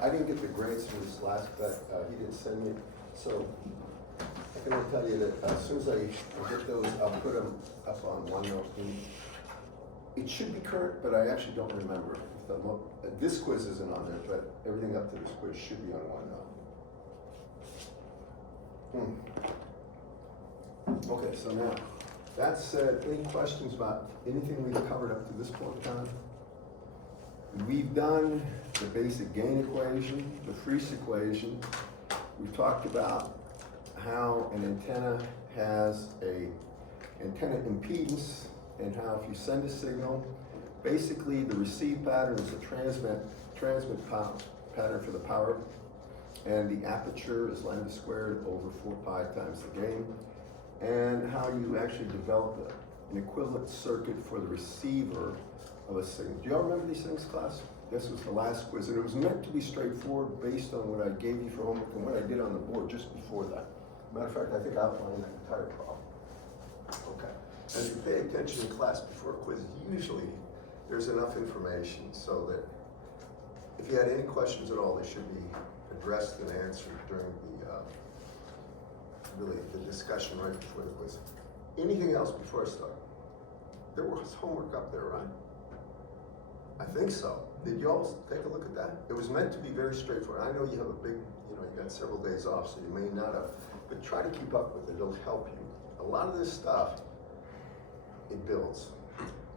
I didn't get the grades for this last, but he didn't send me. So I can only tell you that as soon as I get those, I'll put them up on OneNote. It should be current, but I actually don't remember. This quiz isn't on there, but everything up to this quiz should be on OneNote. Okay, so now, that said, any questions about anything we've covered up to this point in time? We've done the basic gain equation, the Friese equation. We've talked about how an antenna has a antenna impedance and how if you send a signal, basically the receive pattern is a transmit pattern for the power, and the aperture is lambda squared over 4 pi times the gain, and how you actually develop an equivalent circuit for the receiver of a signal. Do y'all remember these things, class? This was the last quiz, and it was meant to be straightforward based on what I gave you for homework and what I did on the board just before that. Matter of fact, I think I outlined that entire problem. Okay. As you pay attention in class before a quiz, usually there's enough information so that if you had any questions at all, they should be addressed and answered during the discussion right before the quiz. Anything else before I start? There was homework up there, right? I think so. Did you all take a look at that? It was meant to be very straightforward. I know you have a big, you got several days off, so you may not have, but try to keep up with it. It'll help you. A lot of this stuff, it builds.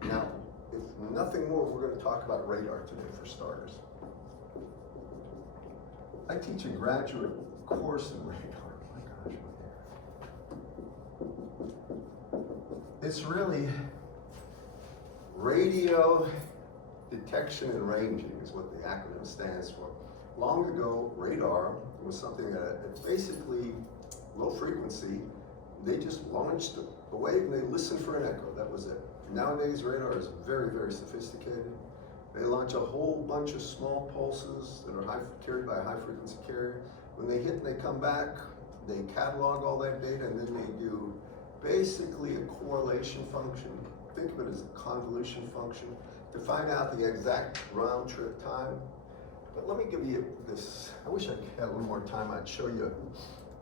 Now, if nothing more, we're going to talk about radar today for starters. I teach a graduate course in radar. My gosh, it's really radio detection and ranging is what the acronym stands for. Long ago, radar was something that basically low frequency. They just launched a wave and they listened for an echo. That was it. Nowadays, radar is very, very sophisticated. They launch a whole bunch of small pulses that are carried by a high frequency carrier. When they hit and they come back, they catalog all that data, and then they do basically a correlation function. Think of it as a convolution function to find out the exact round trip time. But let me give you this. I wish I had a little more time. I'd show you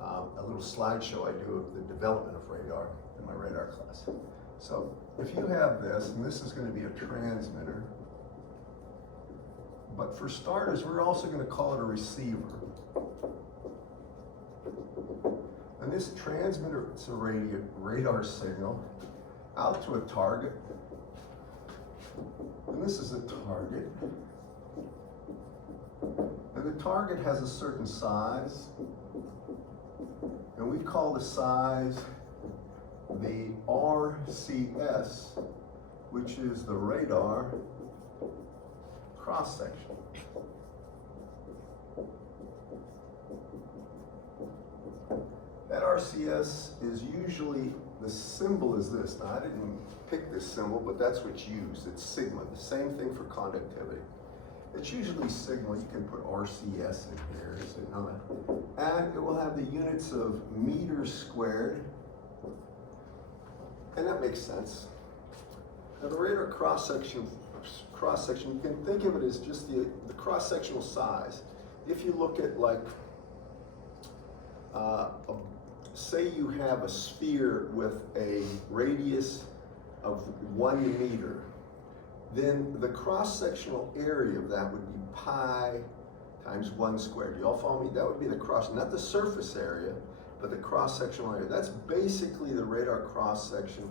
a little slideshow I do of the development of radar in my radar class. So if you have this, and this is going to be a transmitter, but for starters, we're also going to call it a receiver. And this transmitter, it's a radar signal out to a target. And this is a target. And the target has a certain size. And we call the size the RCS, which is the radar cross-section. That RCS is usually, the symbol is this. Now I didn't pick this symbol, but that's what's used. It's sigma, the same thing for conductivity. It's usually sigma. You can put RCS in here, so you know that. And it will have the units of meters squared, and that makes sense. Now the radar cross-section, you can think of it as just the cross-sectional size. If you look at like, say you have a sphere with a radius of 1 meter, then the cross-sectional area of that would be pi times 1 squared. You all follow me? That would be the not the surface area, but the cross-sectional area. That's basically the radar cross-section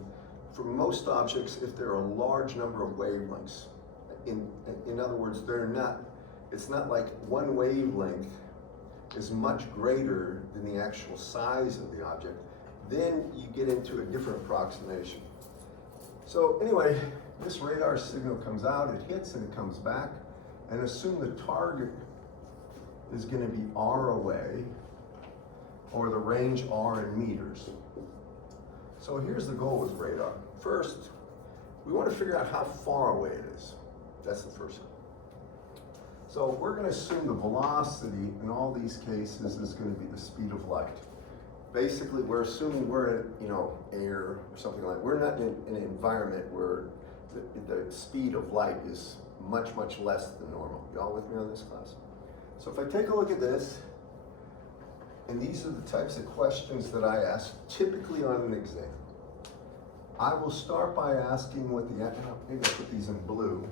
for most objects if there are a large number of wavelengths. In other words, it's not like one wavelength is much greater than the actual size of the object. Then you get into a different approximation. So anyway, this radar signal comes out, it hits and it comes back, and assume the target is going to be R away, or the range R in meters. So here's the goal with radar. First, we want to figure out how far away it is. That's the first one. So we're going to assume the velocity in all these cases is going to be the speed of light. Basically, we're assuming we're in, air or something like that. We're not in an environment where the speed of light is much, much less than normal. Y'all with me on this, class? So if I take a look at this, and these are the types of questions that I ask typically on an exam. I will start by asking what the, maybe I'll put these in blue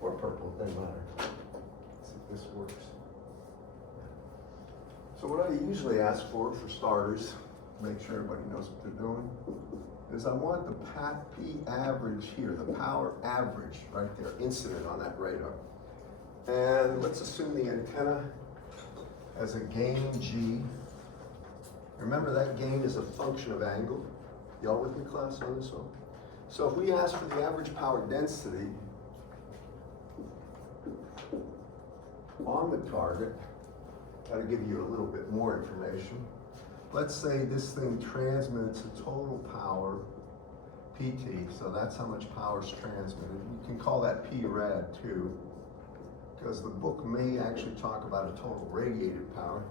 or purple, it doesn't matter. Let's see if this works. So what I usually ask for starters, make sure everybody knows what they're doing, is I want the P average here, the power average right there, incident on that radar. And let's assume the antenna has a gain G. Remember that gain is a function of angle. Y'all with me, class, on this one? So if we ask for the average power density on the target, that'll give you a little bit more information. Let's say this thing transmits a total power, PT, so that's how much power is transmitted. You can call that P rad too, because the book may actually talk about a total radiated power.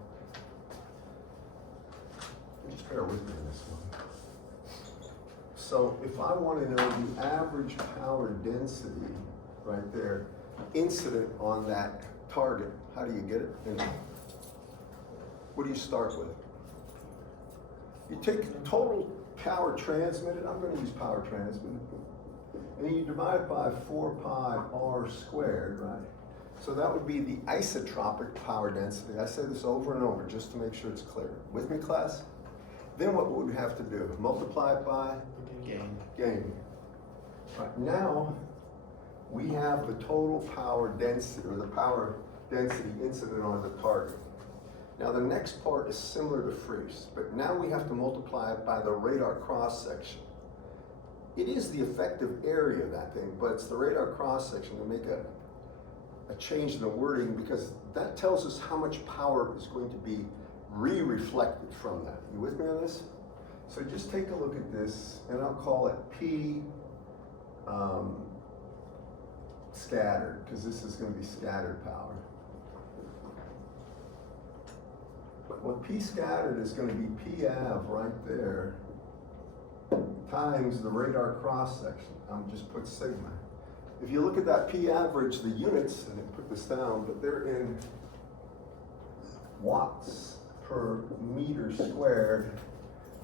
Just bear with me on this one. So if I want to know the average power density right there, incident on that target, how do you get it? And what do you start with? You take total power transmitted, I'm going to use power transmitted, and you divide it by 4 pi r squared, right? So that would be the isotropic power density. I say this over and over just to make sure it's clear. With me, class? Then what would we have to do? Multiply it by? Gain. Right, now, we have the total power density, or the power density incident on the target. Now the next part is similar to freeze, but now we have to multiply it by the radar cross-section. It is the effective area of that thing, but it's the radar cross-section to make a change in the wording, because that tells us how much power is going to be re-reflected from that. You with me on this? So just take a look at this, and I'll call it P scattered, because this is going to be scattered power. Well, P scattered is going to be P av right there times the radar cross section. I'm just put sigma. If you look at that P average, the units, and I put this down, but they're in watts per meter squared.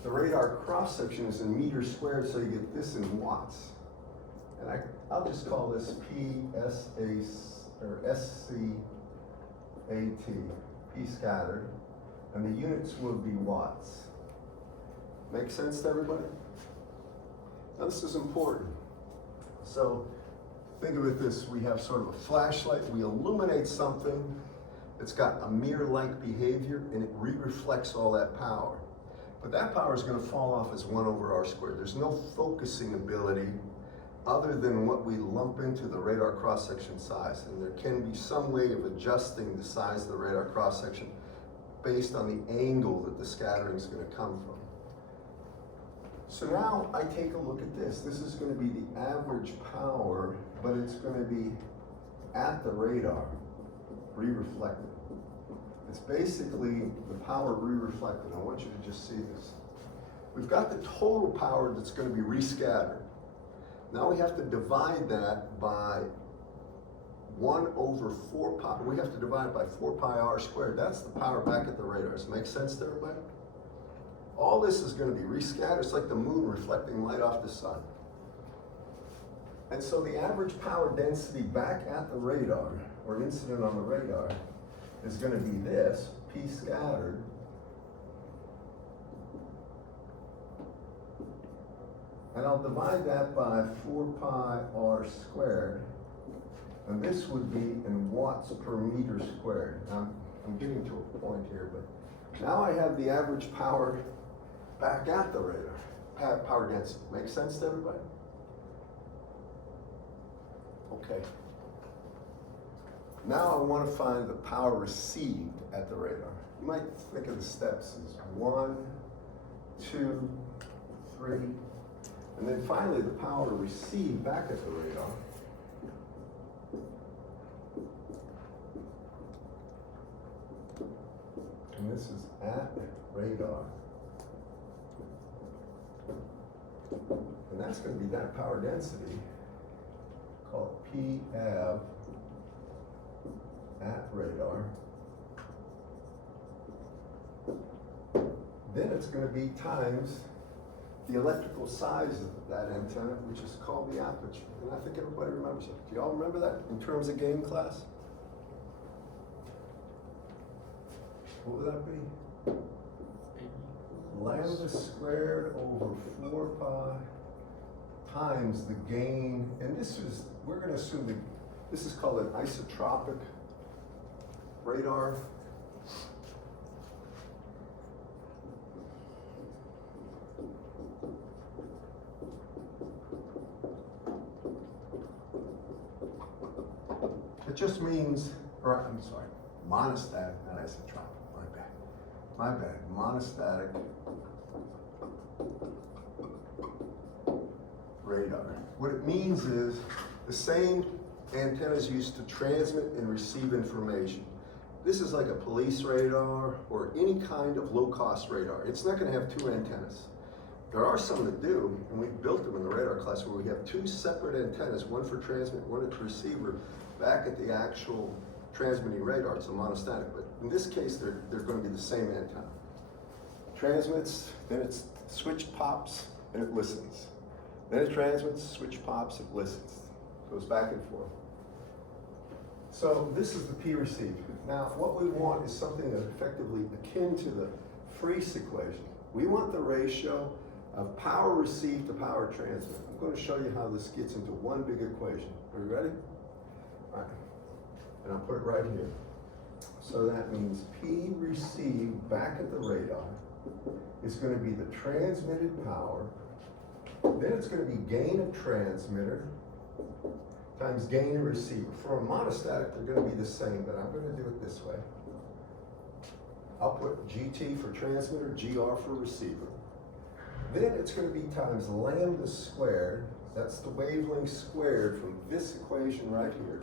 The radar cross section is in meters squared, so you get this in watts. And I'll just call this PSA or SCAT, P scattered, and the units will be watts. Make sense to everybody? Now this is important. So think of it this, we have sort of a flashlight, we illuminate something that's got a mirror-like behavior, and it re-reflects all that power. But that power is going to fall off as 1 over r squared. There's no focusing ability other than what we lump into the radar cross-section size. And there can be some way of adjusting the size of the radar cross-section based on the angle that the scattering is going to come from. So now I take a look at this. This is going to be the average power, but it's going to be at the radar, re-reflected. It's basically the power re-reflected. I want you to just see this. We've got the total power that's going to be rescattered. Now we have to divide that by 1 over 4 pi. We have to divide it by 4 pi r squared. That's the power back at the radar. Does it make sense to everybody? All this is going to be rescattered. It's like the moon reflecting light off the sun. And so the average power density back at the radar, or incident on the radar, is going to be this, P scattered, and I'll divide that by 4 pi r squared, and this would be in watts per meter squared. Now, I'm getting to a point here, but now I have the average power back at the radar, power density. Make sense to everybody? Okay. Now I want to find the power received at the radar. You might think of the steps as 1, 2, 3, and then finally the power received back at the radar. And this is at radar. And that's going to be that power density called P av at radar. Then it's going to be times the electrical size of that antenna, which is called the aperture. And I think everybody remembers it. Do y'all remember that in terms of game class? What would that be? Lambda squared over 4 pi times the gain, and this is, we're going to assume that this is called an isotropic radar. It just means, or I'm sorry, monostatic, not isotropic, my bad, monostatic radar. What it means is the same antennas used to transmit and receive information. This is like a police radar or any kind of low-cost radar. It's not going to have 2 antennas. There are some that do, and we built them in the radar class where we have 2 separate antennas, one for transmit, one for receiver, back at the actual transmitting radar. It's a monostatic, but in this case, they're going to be the same antenna. Transmits, then it's switch pops, and it listens. Then it transmits, switch pops, it listens. Goes back and forth. So this is the P received. Now, what we want is something that's effectively akin to the Friese equation. We want the ratio of power received to power transmitted. I'm going to show you how this gets into one big equation. Are you ready? All right. And I'll put it right here. So that means P received back at the radar is going to be the transmitted power. Then it's going to be gain of transmitter times gain of receiver. For a monostatic, they're going to be the same, but I'm going to do it this way. I'll put GT for transmitter, GR for receiver. Then it's going to be times lambda squared. That's the wavelength squared from this equation right here.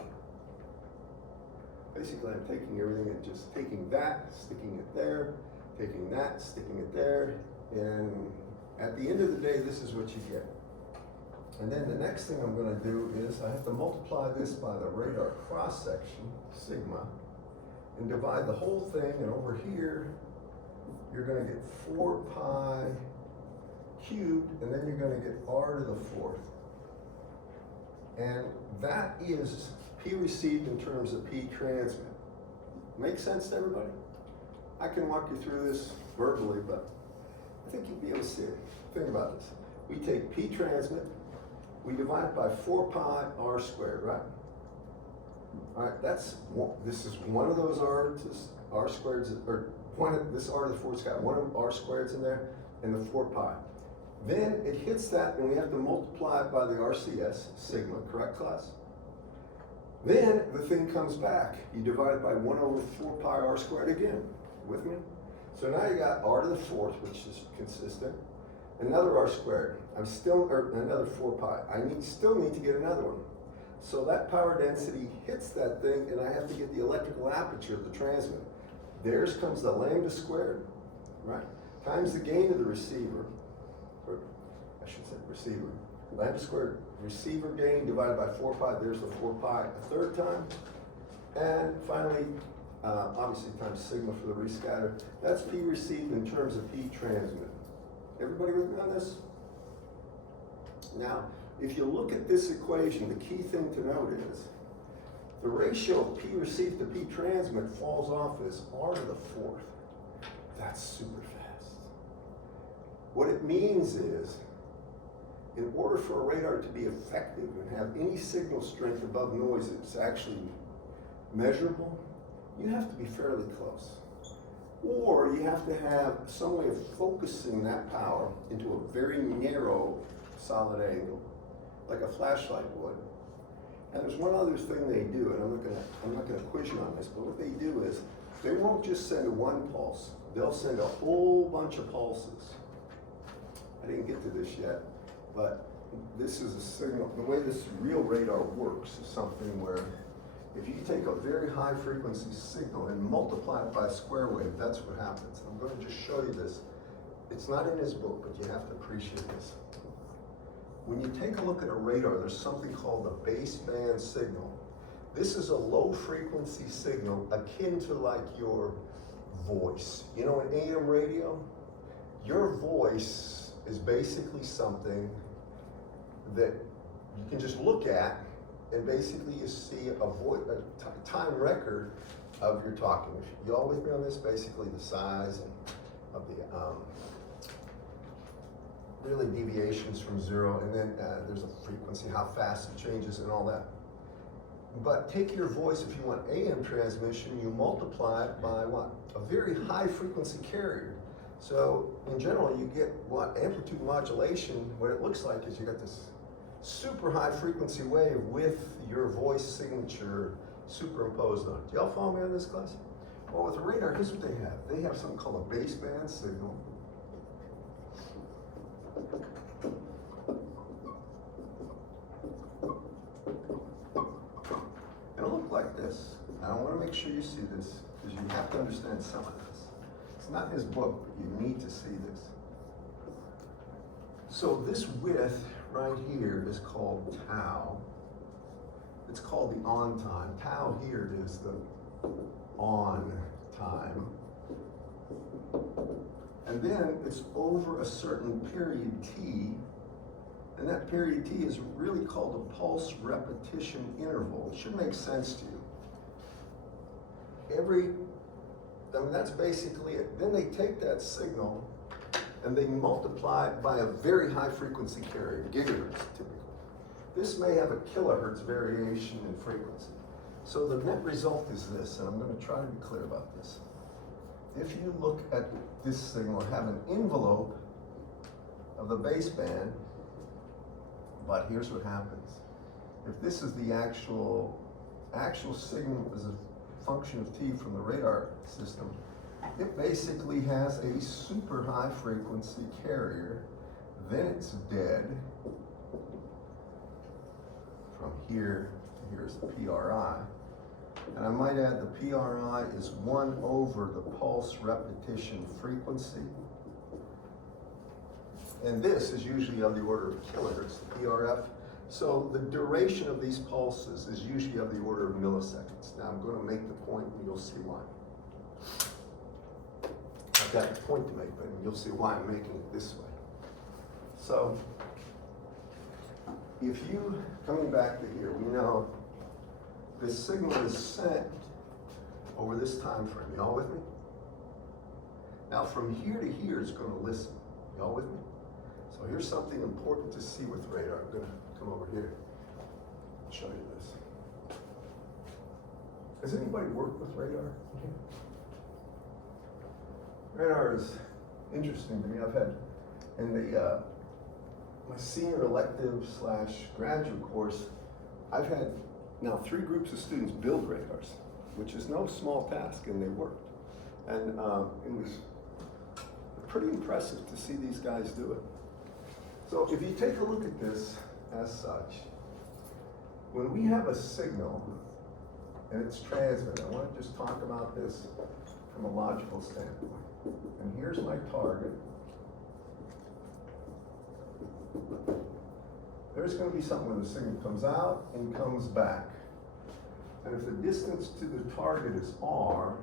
Basically, I'm taking everything and just taking that, sticking it there, taking that, sticking it there, and at the end of the day, this is what you get. And then the next thing I'm going to do is I have to multiply this by the radar cross-section, sigma, and divide the whole thing, and over here, you're going to get 4 pi cubed, and then you're going to get r to the 4th. And that is P received in terms of P transmit. Make sense to everybody? I can walk you through this verbally, but I think you'll be able to see it. Think about this. We take P transmit, we divide it by 4 pi r squared, right? All right, this is one of those r squareds, or this r to the 4th's got one of r squareds in there, and the 4 pi. Then it hits that, and we have to multiply it by the RCS, sigma, correct, class? Then the thing comes back. You divide it by 1 over 4 pi r squared again. With me? So now you got r to the 4th, which is consistent. Another r squared. Another 4 pi. I still need to get another one. So that power density hits that thing, and I have to get the electrical aperture of the transmitter. Theirs comes the lambda squared, right? Times the gain of the receiver, or I should say receiver. Lambda squared receiver gain divided by 4 pi, there's the 4 pi a 3rd time. And finally, obviously times sigma for the rescatter. That's P received in terms of P transmit. Everybody with me on this? Now, if you look at this equation, the key thing to note is the ratio of P received to P transmit falls off as r to the 4th. That's super fast. What it means is, in order for a radar to be effective and have any signal strength above noise that's actually measurable, you have to be fairly close. Or you have to have some way of focusing that power into a very narrow solid angle, like a flashlight would. And there's one other thing they do, and I'm not gonna quiz you on this, but what they do is they won't just send one pulse, they'll send a whole bunch of pulses. I didn't get to this yet, but this is a signal. The way this real radar works is something where if you take a very high frequency signal and multiply it by a square wave, that's what happens. I'm going to just show you this. It's not in his book, but you have to appreciate this. When you take a look at a radar, there's something called the baseband signal. This is a low frequency signal akin to like your voice. You know, in AM radio, your voice is basically something that you can just look at, and basically you see a time record of your talking. You all with me on this? Basically the size of the really deviations from zero, and then there's a frequency, how fast it changes and all that. But take your voice, if you want AM transmission, you multiply it by what? A very high frequency carrier. So in general, you get what? Amplitude modulation. What it looks like is you got this super high frequency wave with your voice signature superimposed on it. Do y'all follow me on this, class? Well, with the radar, here's what they have. They have something called a baseband signal. It'll look like this. I want to make sure you see this, because you have to understand some of this. It's not in his book, but you need to see this. So this width right here is called tau. It's called the on time. Tau here is the on time. And then it's over a certain period t, and that period t is really called a pulse repetition interval. It should make sense to you. That's basically it. Then they take that signal and they multiply it by a very high frequency carrier, gigahertz typically. This may have a kilohertz variation in frequency. So the net result is this, and I'm going to try to be clear about this. If you look at this signal, have an envelope of the baseband, but here's what happens. If this is the actual signal as a function of T from the radar system, it basically has a super high frequency carrier, then it's dead. From here to here's the PRI. And I might add the PRI is 1 over the pulse repetition frequency. And this is usually of the order of kilohertz, the PRF. So the duration of these pulses is usually of the order of milliseconds. Now I'm going to make the point and you'll see why. I've got the point to make, but you'll see why I'm making it this way. So if you, coming back to here, we know this signal is sent over this time frame. Y'all with me? Now from here to here, it's going to listen. Y'all with me? So here's something important to see with radar. I'm going to come over here and show you this. Has anybody worked with radar? Radar is interesting to me. I've had in the my senior elective / graduate course, I've had now 3 groups of students build radars, which is no small task, and they worked. And it was pretty impressive to see these guys do it. So if you take a look at this as such, when we have a signal and it's transmitted, I want to just talk about this from a logical standpoint. And here's my target. There's going to be something where the signal comes out and comes back. And if the distance to the target is r,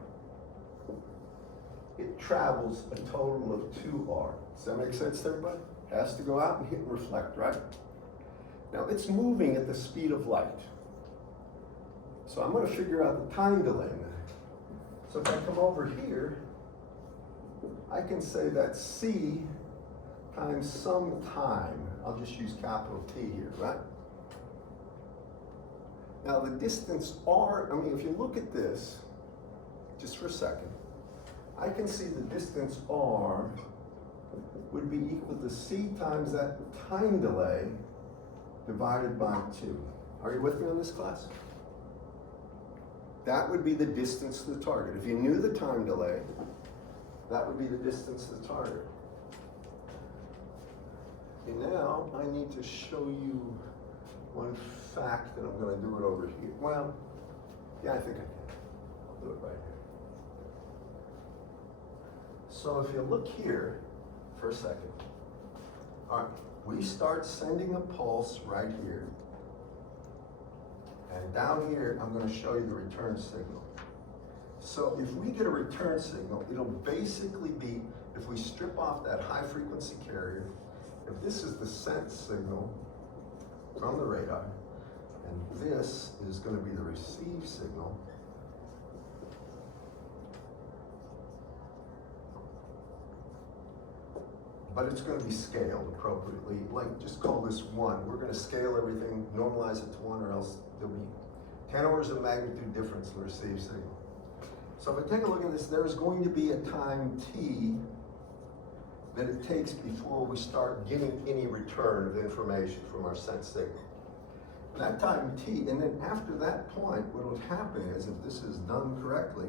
it travels a total of 2r. Does that make sense to everybody? Has to go out and hit and reflect, right? Now it's moving at the speed of light. So I'm going to figure out the time delay now. So if I come over here, I can say that c times some time. I'll just use capital T here, right? Now the distance r, if you look at this, just for a second, I can see the distance r would be equal to c times that time delay divided by 2. Are you with me on this, class? That would be the distance to the target. If you knew the time delay, that would be the distance to the target. Okay, now I need to show you one fact, and I'm going to do it over here. Well, yeah, I think I can. I'll do it right here. So if you look here for a second, all right, we start sending a pulse right here. And down here, I'm going to show you the return signal. So if we get a return signal, it'll basically be, if we strip off that high frequency carrier, if this is the sent signal from the radar, and this is going to be the received signal, but it's going to be scaled appropriately. Like, just call this 1. We're going to scale everything, normalize it to 1, or else there'll be 10 orders of magnitude difference in the received signal. So if I take a look at this, there's going to be a time t that it takes before we start getting any return of information from our sent signal. That time t, and then after that point, what will happen is, if this is done correctly,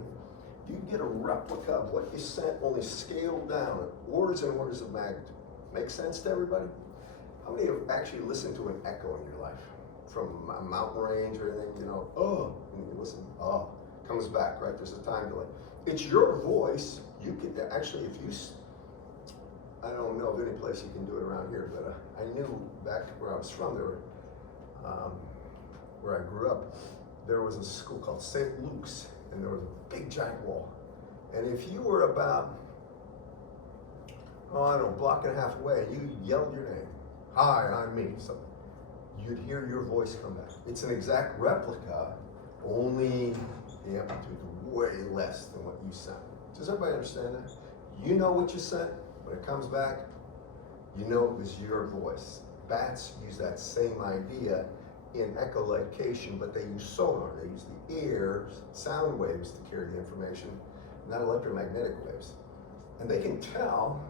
you get a replica of what you sent, only scaled down, orders and orders of magnitude. Make sense to everybody? How many have actually listened to an echo in your life? From a mountain range or anything, you know, oh, and you listen, oh, comes back, right? There's a time delay. It's your voice. You can actually, if you, I don't know of any place you can do it around here, but I knew back where I was from, there were, where I grew up, there was a school called St. Luke's, and there was a big giant wall. And if you were about, I don't know, a block and a half away, and you yelled your name, hi, I'm me, so you'd hear your voice come back. It's an exact replica, only the amplitude is way less than what you sent. Does everybody understand that? You know what you sent, when it comes back, you know it was your voice. Bats use that same idea in echolocation, but they use sonar. They use the air, sound waves to carry the information, not electromagnetic waves. And they can tell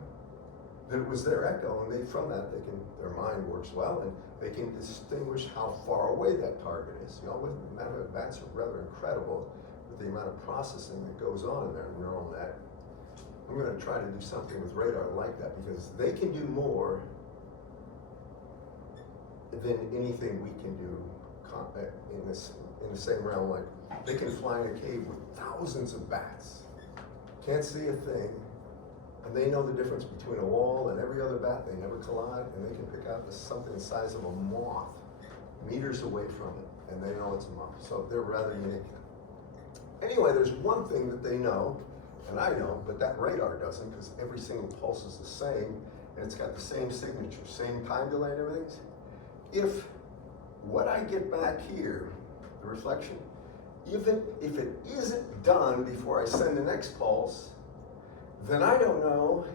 that it was their echo, and from that, their mind works well, and they can distinguish how far away that target is. You know, matter of bats are rather incredible with the amount of processing that goes on in their neural net. I'm going to try to do something with radar like that, because they can do more than anything we can do in the same realm. Like, they can fly in a cave with thousands of bats, can't see a thing, and they know the difference between a wall and every other bat. They never collide, and they can pick out something the size of a moth meters away from it, and they know it's a moth. So they're rather unique. Anyway, there's one thing that they know, and I know, but that radar doesn't, because every single pulse is the same, and it's got the same signature, same time delay and everything. If what I get back here, the reflection, if it isn't done before I send the next pulse, then I don't know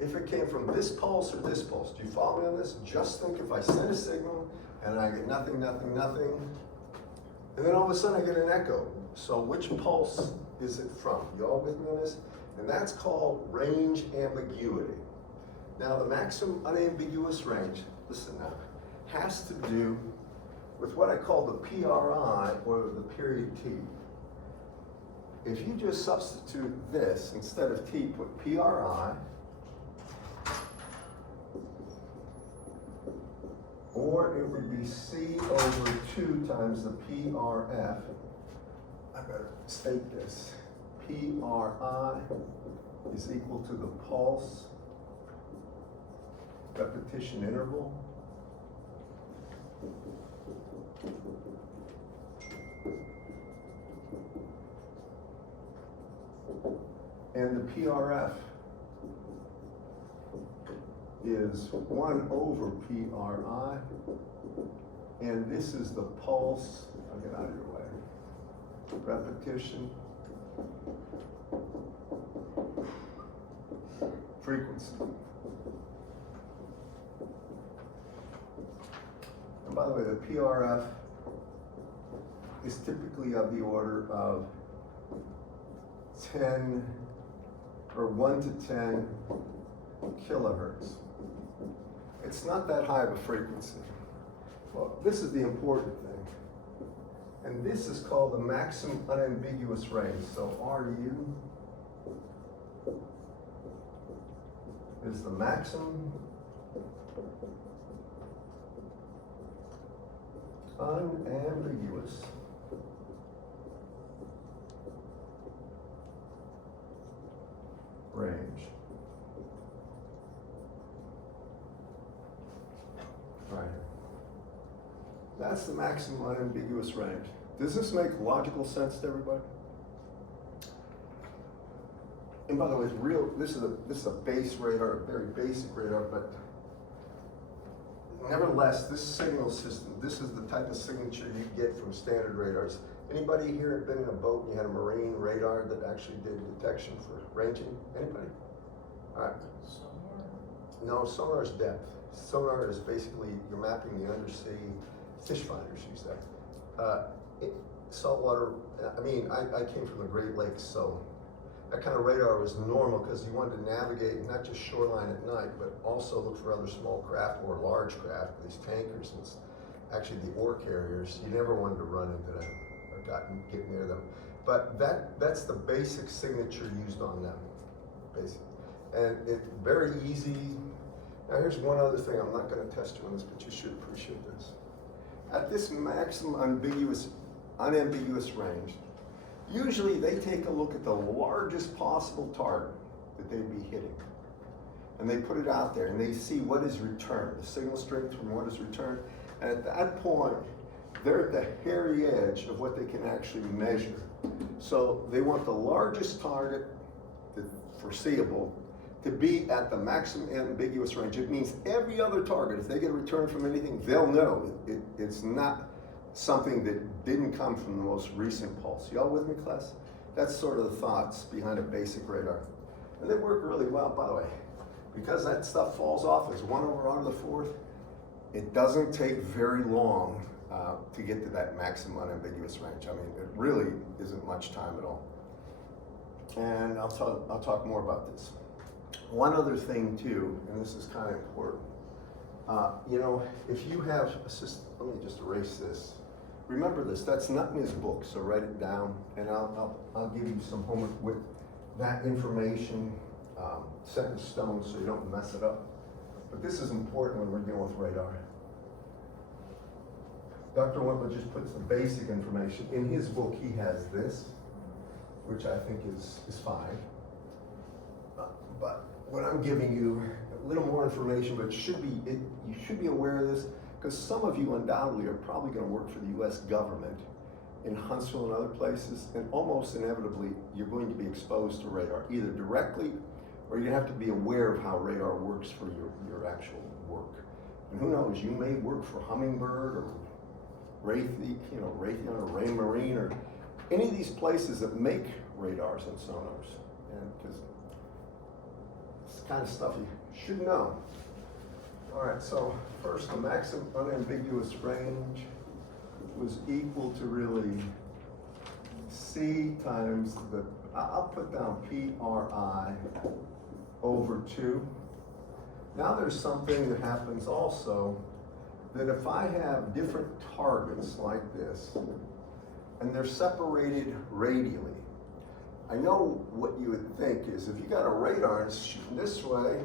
if it came from this pulse or this pulse. Do you follow me on this? Just think, if I send a signal and I get nothing, nothing, nothing, and then all of a sudden I get an echo. So which pulse is it from? You all with me on this? And that's called range ambiguity. Now, the maximum unambiguous range, listen now, has to do with what I call the PRI, or the period T. If you just substitute this, instead of T, put PRI, or it would be C over 2 times the PRF. I better state this. PRI is equal to the pulse repetition interval and the PRF is 1 over PRI, and this is the pulse, I'll get out of your way, repetition frequency. And by the way, the PRF is typically of the order of 10 or 1 to 10 kilohertz. It's not that high of a frequency. Well, this is the important thing. And this is called the maximum unambiguous range. So RU is the maximum unambiguous range. Right. That's the maximum unambiguous range. Does this make logical sense to everybody? And by the way, this is a base radar, a very basic radar, but nevertheless, this signal system, this is the type of signature you get from standard radars. Anybody here been in a boat and you had a marine radar that actually did detection for ranging? Anybody? All right. No, sonar is depth. Sonar is basically, you're mapping the undersea. Fish finders use that. Saltwater, I mean, I came from the Great Lakes, so that kind of radar was normal because you wanted to navigate not just shoreline at night, but also look for other small craft or large craft, these tankers and actually the ore carriers. You never wanted to run into them or get near them. But that's the basic signature used on them, basically. And it's very easy. Now here's one other thing, I'm not going to test you on this, but you should appreciate this. At this maximum unambiguous range, usually they take a look at the largest possible target that they'd be hitting. And they put it out there and they see what is returned, the signal strength from what is returned. And at that point, they're at the hairy edge of what they can actually measure. So they want the largest target, the foreseeable, to be at the maximum ambiguous range. It means every other target, if they get a return from anything, they'll know it's not something that didn't come from the most recent pulse. Y'all with me, class? That's sort of the thoughts behind a basic radar. And they work really well, by the way. Because that stuff falls off as 1 over R to the 4th, it doesn't take very long to get to that maximum unambiguous range. I mean, it really isn't much time at all. And I'll talk more about this. One other thing too, and this is kind of important. You know, if you have a system, let me just erase this. Remember this, that's not in his book, so write it down, and I'll give you some homework with that information set in stone so you don't mess it up. But this is important when we're dealing with radar. Dr. Wendler just puts the basic information. In his book, he has this, which I think is fine. But what I'm giving you, a little more information, but you should be aware of this, because some of you undoubtedly are probably going to work for the U.S. government in Huntsville and other places, and almost inevitably you're going to be exposed to radar, either directly or you're going to have to be aware of how radar works for your actual work. And who knows, you may work for Hummingbird or Raytheon or Raymarine or any of these places that make radars and sonars, and because it's the kind of stuff you should know. All right, so first, the maximum unambiguous range was equal to really C times I'll put down PRI over 2. Now there's something that happens also, that if I have different targets like this, and they're separated radially, I know what you would think is, if you got a radar and it's shooting this way,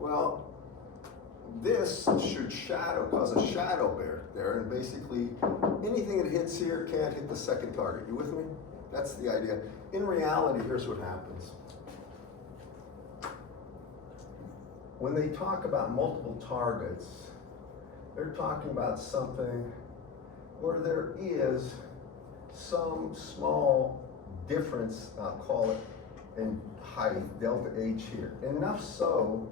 well, this should cause a shadow there, and basically anything that hits here can't hit the second target. You with me? That's the idea. In reality, here's what happens. When they talk about multiple targets, they're talking about something where there is some small difference, I'll call it, in height, delta H here. Enough so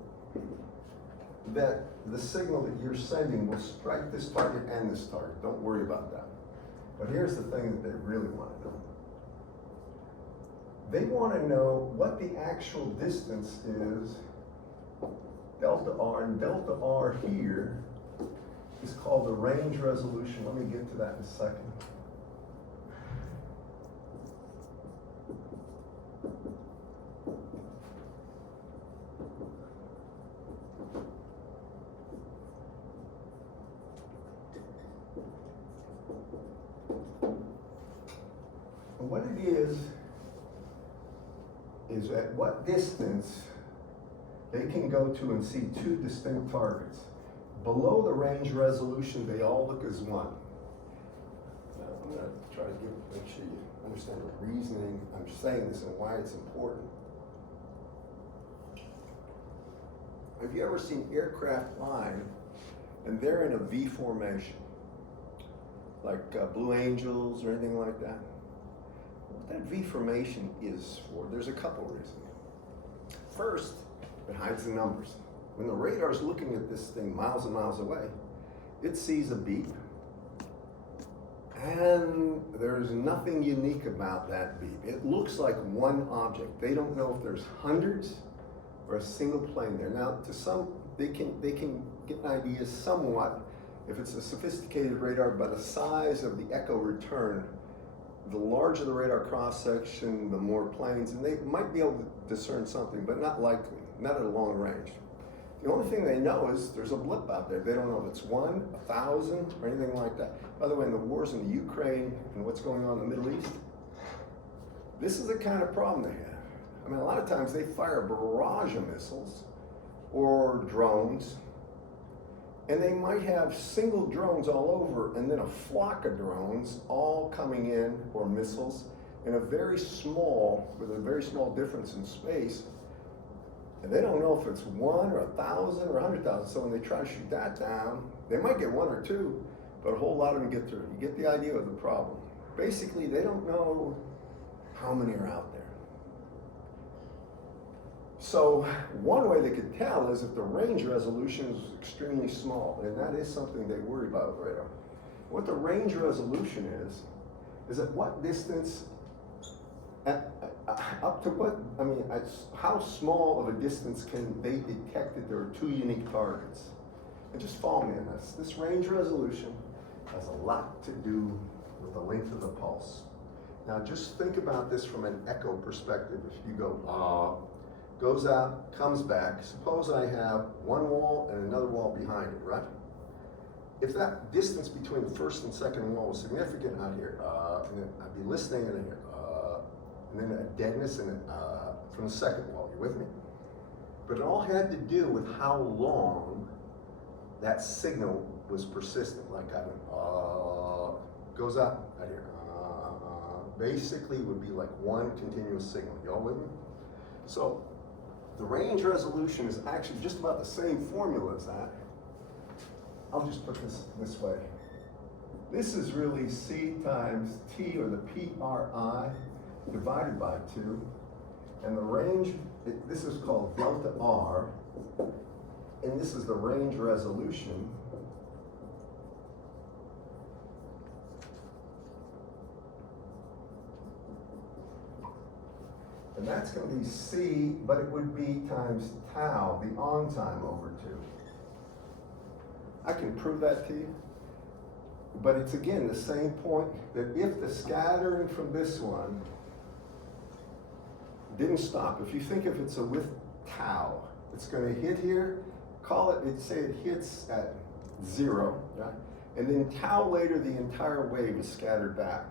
that the signal that you're sending will strike this target and this target. Don't worry about that. But here's the thing that they really want to know. They want to know what the actual distance is, delta R, and delta R here is called the range resolution. Let me get to that in a second. What it is at what distance they can go to and see 2 distinct targets. Below the range resolution, they all look as one. Now, I'm going to try to make sure you understand the reasoning I'm saying this and why it's important. Have you ever seen aircraft flying and they're in a V formation? like Blue Angels or anything like that? What that V formation is for, there's a couple reasons. First, it hides the numbers. When the radar's looking at this thing miles and miles away, it sees a beep, and there's nothing unique about that beep. It looks like one object. They don't know if there's hundreds or a single plane there. Now, to some, they can get an idea somewhat, if it's a sophisticated radar, by the size of the echo return. The larger the radar cross-section, the more planes, and they might be able to discern something, but not likely, not at a long range. The only thing they know is there's a blip out there. They don't know if it's 1, 1,000, or anything like that. By the way, in the wars in the Ukraine and what's going on in the Middle East, this is the kind of problem they have. I mean, a lot of times they fire a barrage of missiles or drones, and they might have single drones all over and then a flock of drones all coming in, or missiles, in a very small, with a very small difference in space. And they don't know if it's 1 or 1,000 or 100,000. So when they try to shoot that down, they might get 1 or 2, but a whole lot of them get through. You get the idea of the problem. Basically, they don't know how many are out there. So one way they could tell is if the range resolution is extremely small, and that is something they worry about with radar. What the range resolution is at what distance, up to what, I mean, how small of a distance can they detect that there are 2 unique targets? And just follow me on this. This range resolution has a lot to do with the length of the pulse. Now just think about this from an echo perspective. If you go, goes out, comes back. Suppose I have one wall and another wall behind it, right? If that distance between the first and second wall was significant, I'd hear, and then I'd be listening and I'd hear, and then a deadness and from the second wall. You with me? But it all had to do with how long that signal was persistent. Like I went, goes up, I'd hear, basically would be like one continuous signal. Y'all with me? So the range resolution is actually just about the same formula as that. I'll just put this way. This is really C times T, or the PRI, divided by 2. And the range, this is called delta R, and this is the range resolution. And that's going to be C, but it would be times tau, the on time, over 2. I can prove that to you, but it's again the same point, that if the scattering from this one didn't stop, if you think if it's a with tau, it's going to hit here, call it, say it hits at 0, right? And then tau later, the entire wave is scattered back.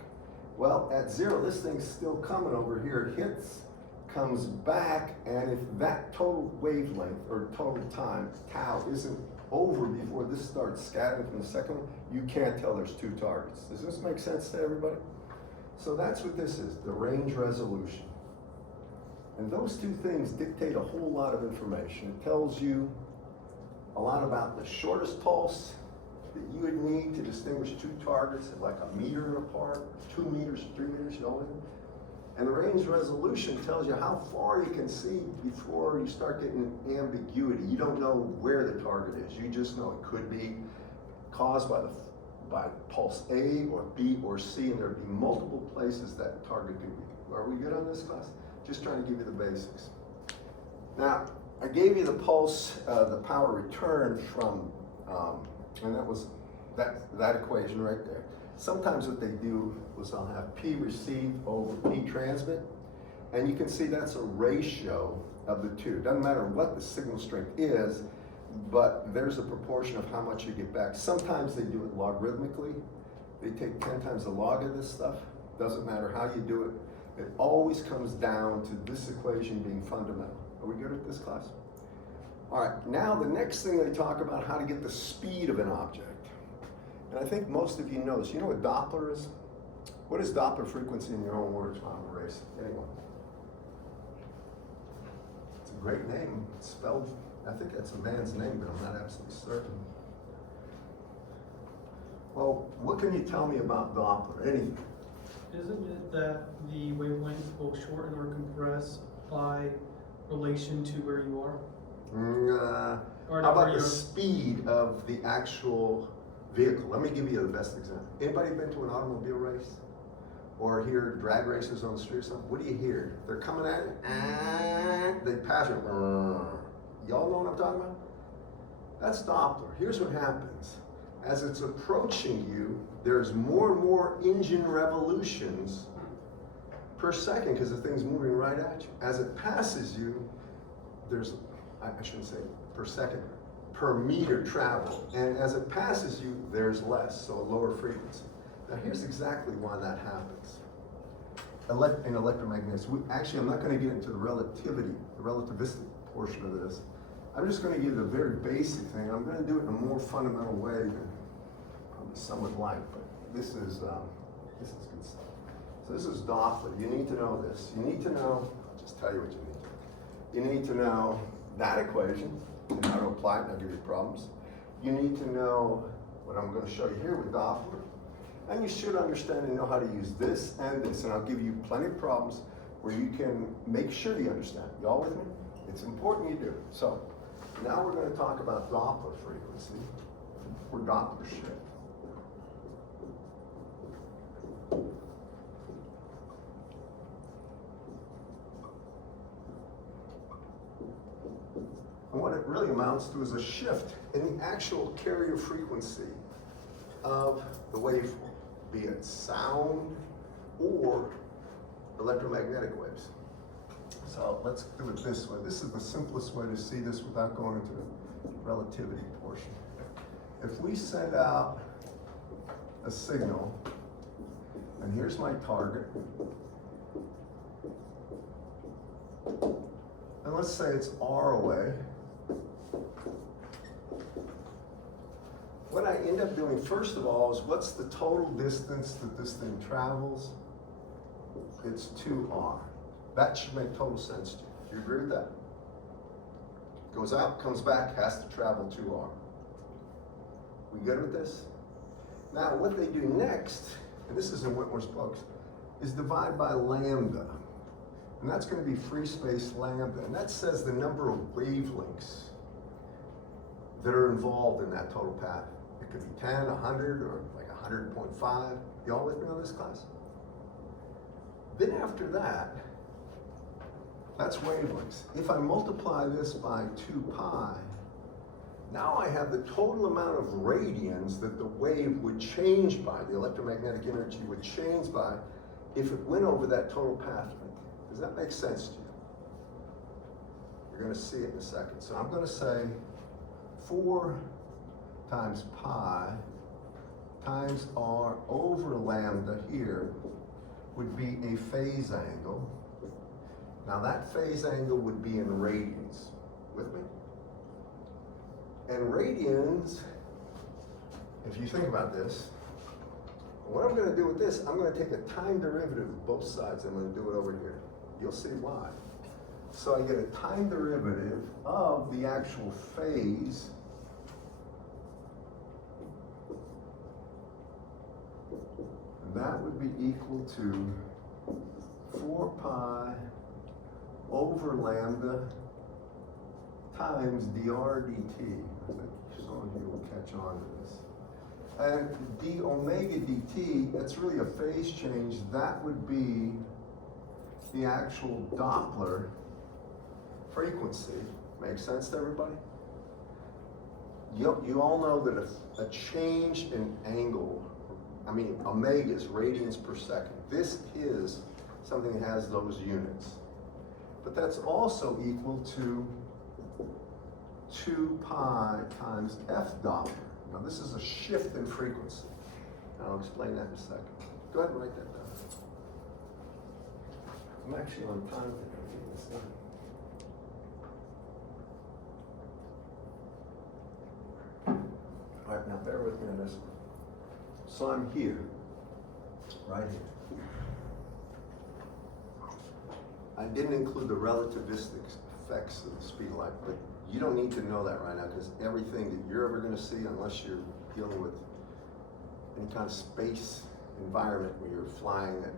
Well, at 0, this thing's still coming over here. It hits, comes back, and if that total wavelength or total time, tau, isn't over before this starts scattering from the second one, you can't tell there's 2 targets. Does this make sense to everybody? So that's what this is, the range resolution. And those 2 things dictate a whole lot of information. It tells you a lot about the shortest pulse that you would need to distinguish 2 targets, like a meter apart, 2 meters, 3 meters, you know. And the range resolution tells you how far you can see before you start getting ambiguity. You don't know where the target is. You just know it could be caused by pulse A or B or C, and there'd be multiple places that target could be. Are we good on this, class? Just trying to give you the basics. Now, I gave you the pulse, the power return from, and that was that equation right there. Sometimes what they do is I'll have P received over P transmit, and you can see that's a ratio of the 2. Doesn't matter what the signal strength is, but there's a proportion of how much you get back. Sometimes they do it logarithmically. They take 10 times the log of this stuff. Doesn't matter how you do it. It always comes down to this equation being fundamental. Are we good at this, class? All right, now the next thing they talk about how to get the speed of an object. And I think most of you know this. You know what Doppler is? What is Doppler frequency in your own words? Wow, I'm erasing. Anyone? It's a great name. It's spelled, I think that's a man's name, but I'm not absolutely certain. Well, what can you tell me about Doppler? Anything? Isn't it that the wavelength will shorten or compress by relation to where you are? Or How about where the you're- speed of the actual vehicle? Let me give you the best example. Anybody been to an automobile race? Or hear drag races on the street or something? What do you hear? They're coming at it, they pass it. Y'all know what I'm talking about? That's Doppler. Here's what happens. As it's approaching you, there's more and more engine revolutions per second because the thing's moving right at you. As it passes you, there's, I shouldn't say per second, per meter travel. And as it passes you, there's less, so a lower frequency. Now here's exactly why that happens. In electromagnetics, actually I'm not going to get into the relativistic portion of this. I'm just going to give you the very basic thing. I'm going to do it in a more fundamental way than probably some would like, but this is good stuff. So this is Doppler. You need to know this. You need to know, I'll just tell you what you need to know. You need to know that equation and how to apply it, and I'll give you problems. You need to know what I'm going to show you here with Doppler. And you should understand and know how to use this and this, and I'll give you plenty of problems where you can make sure you understand. Y'all with me? It's important you do. So now we're going to talk about Doppler frequency or Doppler shift. And what it really amounts to is a shift in the actual carrier frequency of the waveform, be it sound or electromagnetic waves. So let's do it this way. This is the simplest way to see this without going into the relativity portion. If we send out a signal, and here's my target, and let's say it's R away, what I end up doing, first of all, is what's the total distance that this thing travels? It's 2R. That should make total sense to you. Do you agree with that? Goes out, comes back, has to travel 2R. We good with this? Now, what they do next, and this is in Whitmore's books, is divide by lambda. And that's going to be free space lambda. And that says the number of wavelengths that are involved in that total path. It could be 10, 100, or like 100.5. You all with me on this, class? Then after that, that's wavelengths. If I multiply this by 2 pi, now I have the total amount of radians that the wave would change by, the electromagnetic energy would change by, if it went over that total path length. Does that make sense to you? You're going to see it in a second. So I'm going to say 4 times pi times r over lambda here would be a phase angle. Now that phase angle would be in radians. With me? And radians, if you think about this, what I'm going to do with this, I'm going to take a time derivative of both sides. I'm going to do it over here. You'll see why. So I get a time derivative of the actual phase and that would be equal to 4 pi over lambda times dr dt. I think some of you will catch on to this. And d omega dt, that's really a phase change. That would be the actual Doppler frequency. Make sense to everybody? You all know that a change in angle, I mean omega is radians per second. This is something that has those units. But that's also equal to 2 pi times f Doppler. Now this is a shift in frequency. I'll explain that in a second. Go ahead and write that down. I'm actually on time today. This done. All right, now bear with me on this one. So I'm here, right here. I didn't include the relativistic effects of the speed of light, but you don't need to know that right now because everything that you're ever going to see, unless you're dealing with any kind of space environment where you're flying at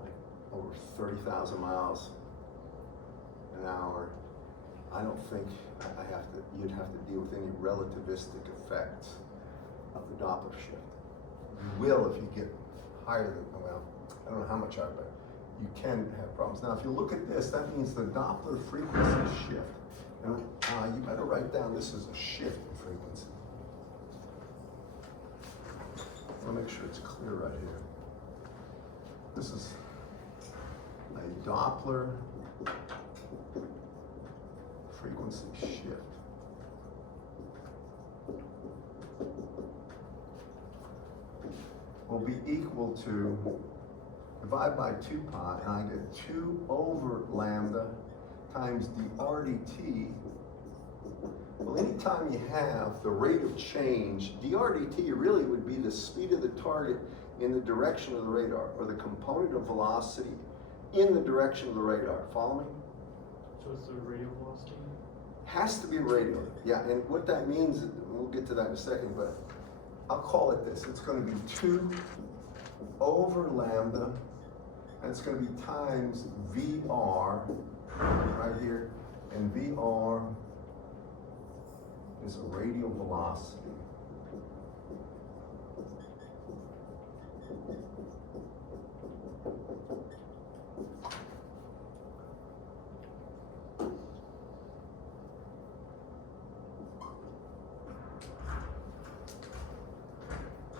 like over 30,000 miles an hour, I don't think you'd have to deal with any relativistic effects of the Doppler shift. You will if you get higher than, well, I don't know how much higher, but you can have problems. Now, if you look at this, that means the Doppler frequency shift. And you better write down this is a shift in frequency. I'll make sure it's clear right here. This is a Doppler frequency shift. Will be equal to, divide by 2 pi, and I get 2 over lambda times dr dt. Well, anytime you have the rate of change, dr dt really would be the speed of the target in the direction of the radar, or the component of velocity in the direction of the radar. Follow me? So it's the radial velocity? Has to be radial. Yeah, and what that means, we'll get to that in a second, but I'll call it this. It's going to be 2 over lambda, and it's going to be times VR right here, and VR is a radial velocity.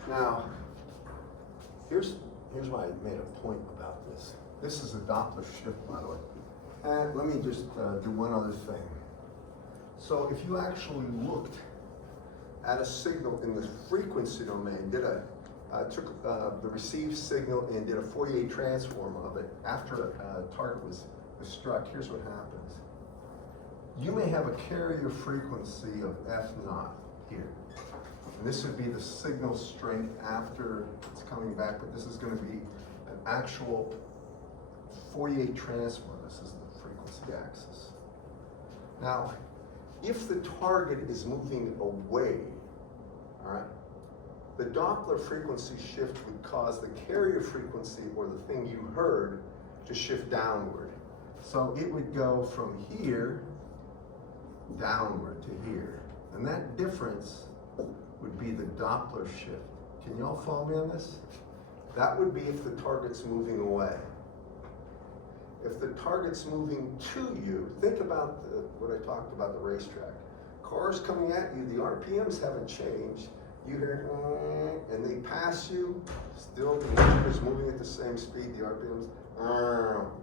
Now, here's why I made a point about this. This is a Doppler shift, by the way. And let me just do one other thing. So if you actually looked at a signal in the frequency domain, took the received signal and did a Fourier transform of it after a target was struck, here's what happens. You may have a carrier frequency of F naught here. And this would be the signal strength after it's coming back, but this is going to be an actual Fourier transform. This is the frequency axis. Now, if the target is moving away, all right, the Doppler frequency shift would cause the carrier frequency, or the thing you heard, to shift downward. So it would go from here downward to here. And that difference would be the Doppler shift. Can y'all follow me on this? That would be if the target's moving away. If the target's moving to you, think about what I talked about, the racetrack. Cars coming at you, the RPMs haven't changed. You hear, and they pass you, still the engine is moving at the same speed, the RPMs,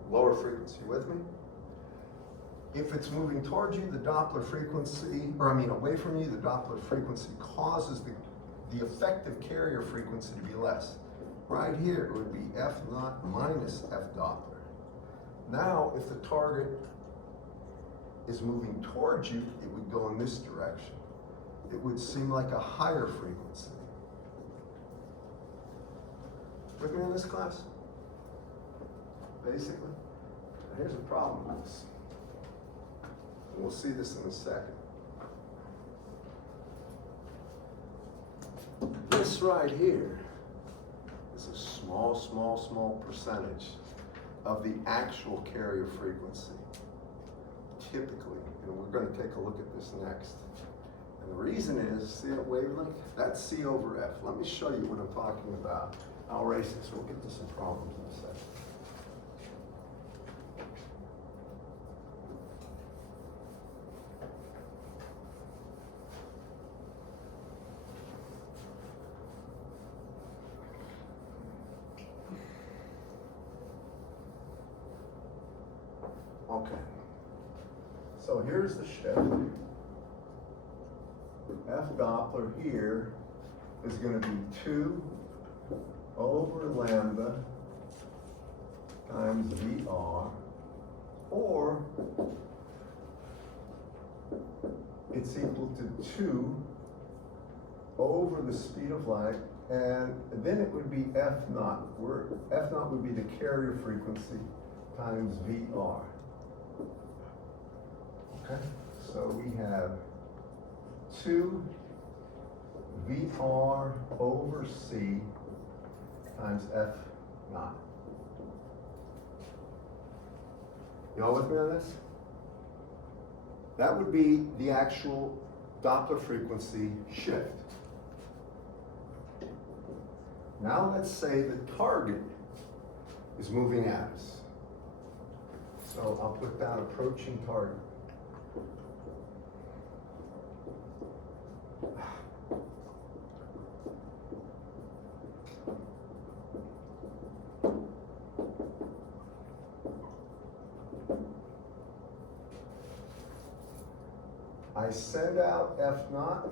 lower frequency. With me? If it's moving towards you, the Doppler frequency, away from you, the Doppler frequency causes the effective carrier frequency to be less. Right here, it would be F naught minus F Doppler. Now, if the target is moving towards you, it would go in this direction. It would seem like a higher frequency. With me in this class? Basically. Now, here's a problem with this. And we'll see this in a second. This right here is a small percentage of the actual carrier frequency, typically. And we're going to take a look at this next. And the reason is, see that wavelength? That's C over F. Let me show you what I'm talking about. I'll erase it, so we'll get to some problems in a second. Okay, so here's the shift. F Doppler here is going to be 2 over lambda times VR, or it's equal to 2 over the speed of light, and then it would be F naught, where F naught would be the carrier frequency times VR. Okay, so we have 2 VR over C times F naught. You all with me on this? That would be the actual Doppler frequency shift. Now let's say the target is moving at us. So I'll put down approaching target. I send out F naught.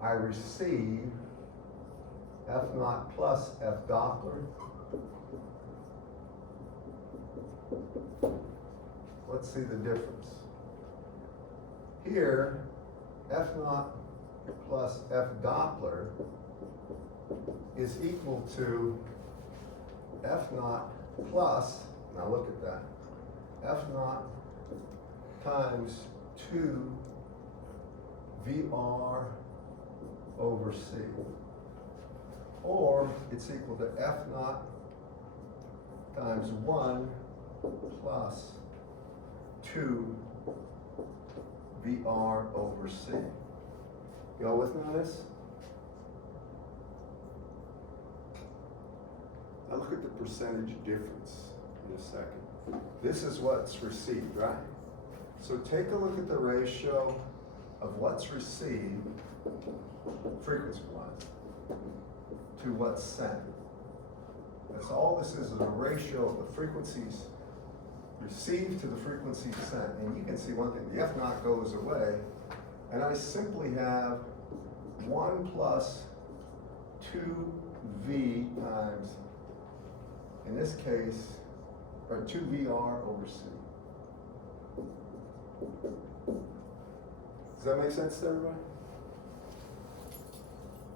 I receive F naught plus F Doppler. Let's see the difference. Here, F naught plus F Doppler is equal to F naught plus, now look at that, F naught times 2 VR over C. Or it's equal to F naught times 1 plus 2 VR over C. You all with me on this? Now look at the percentage difference in a second. This is what's received, right? So take a look at the ratio of what's received, frequency-wise, to what's sent. That's all this is a ratio of the frequencies received to the frequencies sent. And you can see one thing, the F naught goes away, and I simply have 1 plus 2V times, in this case, or 2VR over C. Does that make sense to everybody?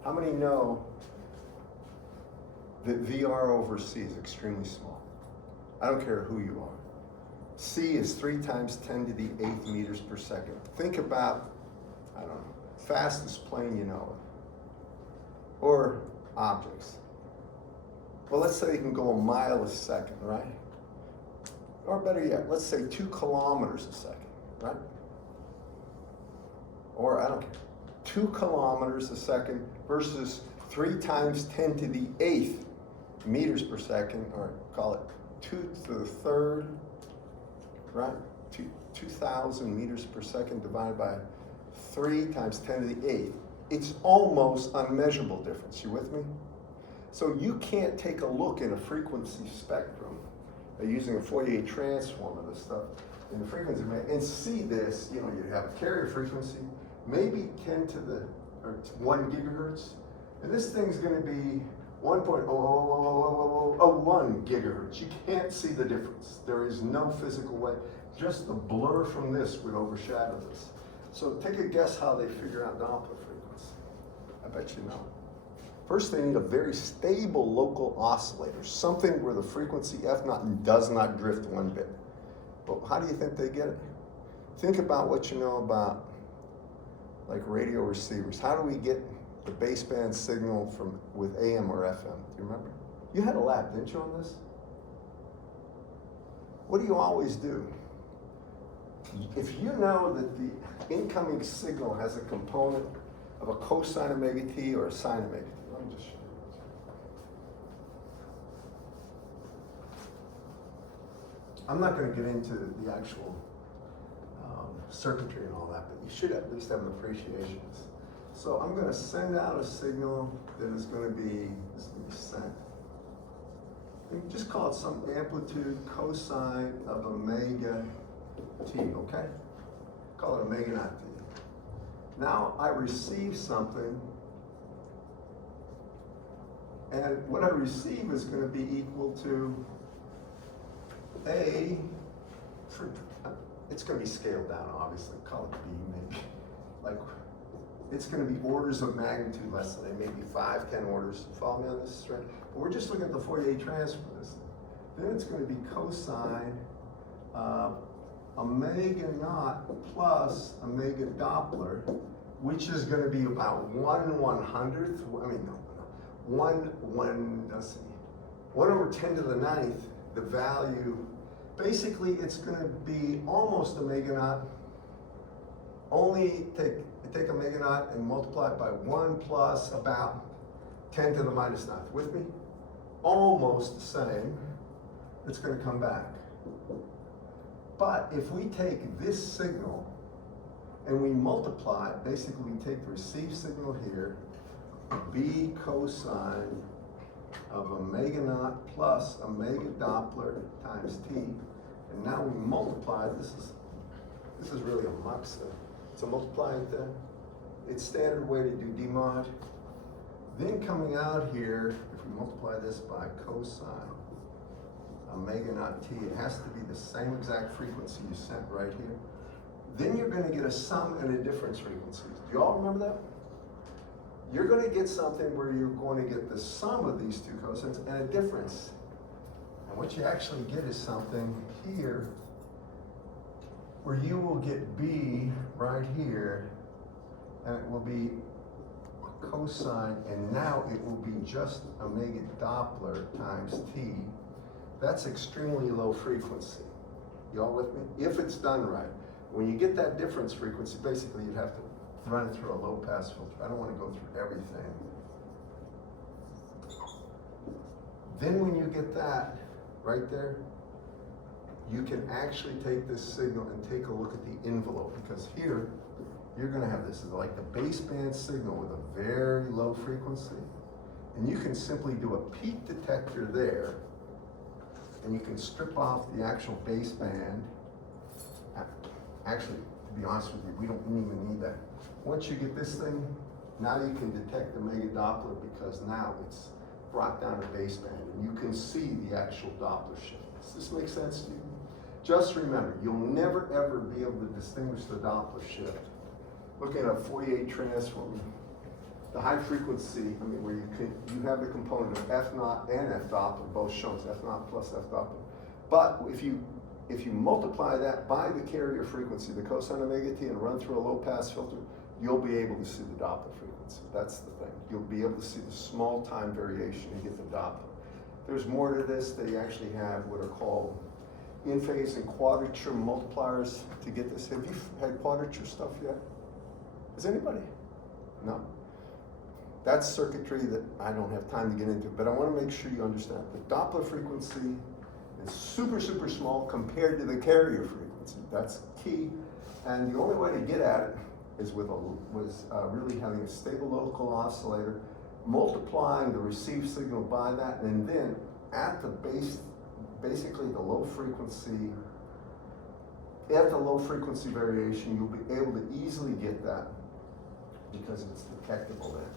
How many know that VR over C is extremely small? I don't care who you are. C is 3 times 10 to the 8th meters per second. Think about, I don't know, fastest plane you know of, or objects. Well, let's say you can go a mile a second, right? Or better yet, let's say 2 kilometers a second, right? Or I don't care, 2 kilometers a second versus 3 times 10 to the 8th meters per second, or call it 2 to the 3rd, right? 2,000 meters per second divided by 3 times 10 to the 8th. It's almost unmeasurable difference. You with me? So you can't take a look at a frequency spectrum using a Fourier transform of this stuff in the frequency and see this. You know, you have a carrier frequency, maybe 10 to the or 1 gigahertz, and this thing's going to be 1.001 gigahertz. You can't see the difference. There is no physical way. Just the blur from this would overshadow this. So take a guess how they figure out Doppler frequency. I bet you know. First, they need a very stable local oscillator, something where the frequency F naught does not drift one bit. But how do you think they get it? Think about what you know about like radio receivers. How do we get the baseband signal from with AM or FM? Do you remember? You had a lab, didn't you, on this? What do you always do? If you know that the incoming signal has a component of a cosine omega t or a sine omega t, let me just show you. I'm not going to get into the actual circuitry and all that, but you should at least have an appreciation. So I'm going to send out a signal that is going to be sent. You can just call it some amplitude cosine of omega t, okay? Call it omega naught t. Now I receive something, and what I receive is going to be equal to A, it's going to be scaled down, obviously, call it B maybe. Like, it's going to be orders of magnitude less than A, maybe 5, 10 orders. Follow me on this stretch? But we're just looking at the Fourier transform of this. Then it's going to be cosine omega naught plus omega Doppler which is gonna be about 1/100th, let's see, 1/10⁹, the value, basically it's gonna be almost a meganaut. Only take a meganaut and multiply it by 1 plus about 10⁻⁹. With me? Almost the same. It's gonna come back. But if we take this signal and we multiply it, basically we take the received signal here, B cosine of a meganaut plus a megadoppler times T, and now we multiply, this is really a mux, it's a multiplying thing. It's standard way to do D mod. Then coming out here, if we multiply this by cosine a meganaut T, it has to be the same exact frequency you sent right here. Then you're gonna get a sum and a difference frequencies. Do y'all remember that? You're gonna get something where you're going to get the sum of these two cosines and a difference. And what you actually get is something here where you will get B right here, and it will be cosine, and now it will be just a megadoppler times T. That's extremely low frequency. Y'all with me? If it's done right. When you get that difference frequency, basically you'd have to run it through a low pass filter. I don't want to go through everything. Then when you get that right there, you can actually take this signal and take a look at the envelope, because here you're going to have this is like the baseband signal with a very low frequency, and you can simply do a peak detector there, and you can strip off the actual baseband. Actually, to be honest with you, we don't even need that. Once you get this thing, now you can detect the megadoppler, because now it's brought down to baseband, and you can see the actual Doppler shift. Does this make sense to you? Just remember, you'll never ever be able to distinguish the Doppler shift. Looking at a Fourier transform, the high frequency, where you have the component of F naught and F Doppler, both shown as F naught plus F Doppler. But if you multiply that by the carrier frequency, the cosine omega t, and run through a low pass filter, you'll be able to see the Doppler frequency. That's the thing. You'll be able to see the small time variation and get the Doppler. There's more to this. They actually have what are called in-phase and quadrature multipliers to get this. Have you had quadrature stuff yet? Has anybody? No. That's circuitry that I don't have time to get into, but I want to make sure you understand. The Doppler frequency is super, super small compared to the carrier frequency. That's key. And the only way to get at it is with really having a stable local oscillator, multiplying the received signal by that, and then at the base, basically the low frequency, at the low frequency variation, you'll be able to easily get that because it's detectable then.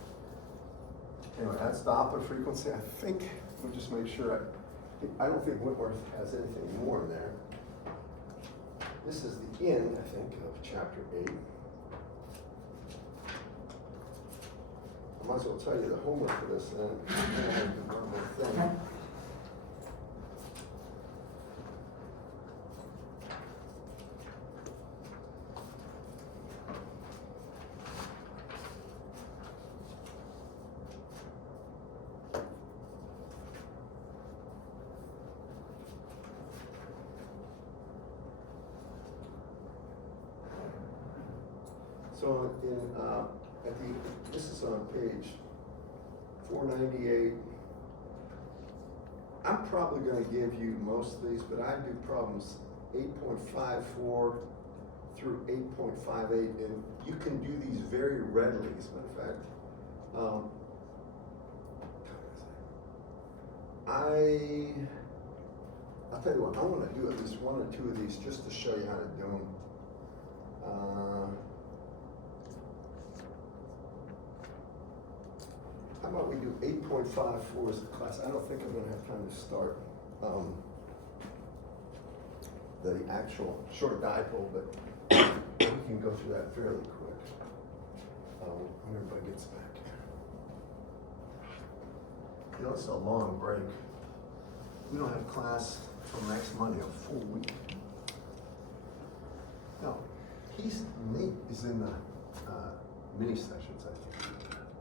Anyway, that's Doppler frequency. I think, we'll just make sure, I don't think Whitworth has anything more in there. This is the end, I think, of chapter 8. I might as well tell you the homework for this, and then I do one more thing. So this is on page 498. I'm probably going to give you most of these, but I do problems 8.54 through 8.58, and you can do these very readily. As a matter of fact, I'll tell you what, I want to do at least one or two of these just to show you how to do them. How about we do 8.54 as the class? I don't think I'm going to have time to start the actual short dipole, but we can go through that fairly quick when everybody gets back. You know, it's a long break. We don't have class till next Monday, a full week. Now, Nate is in the mini sessions, I think.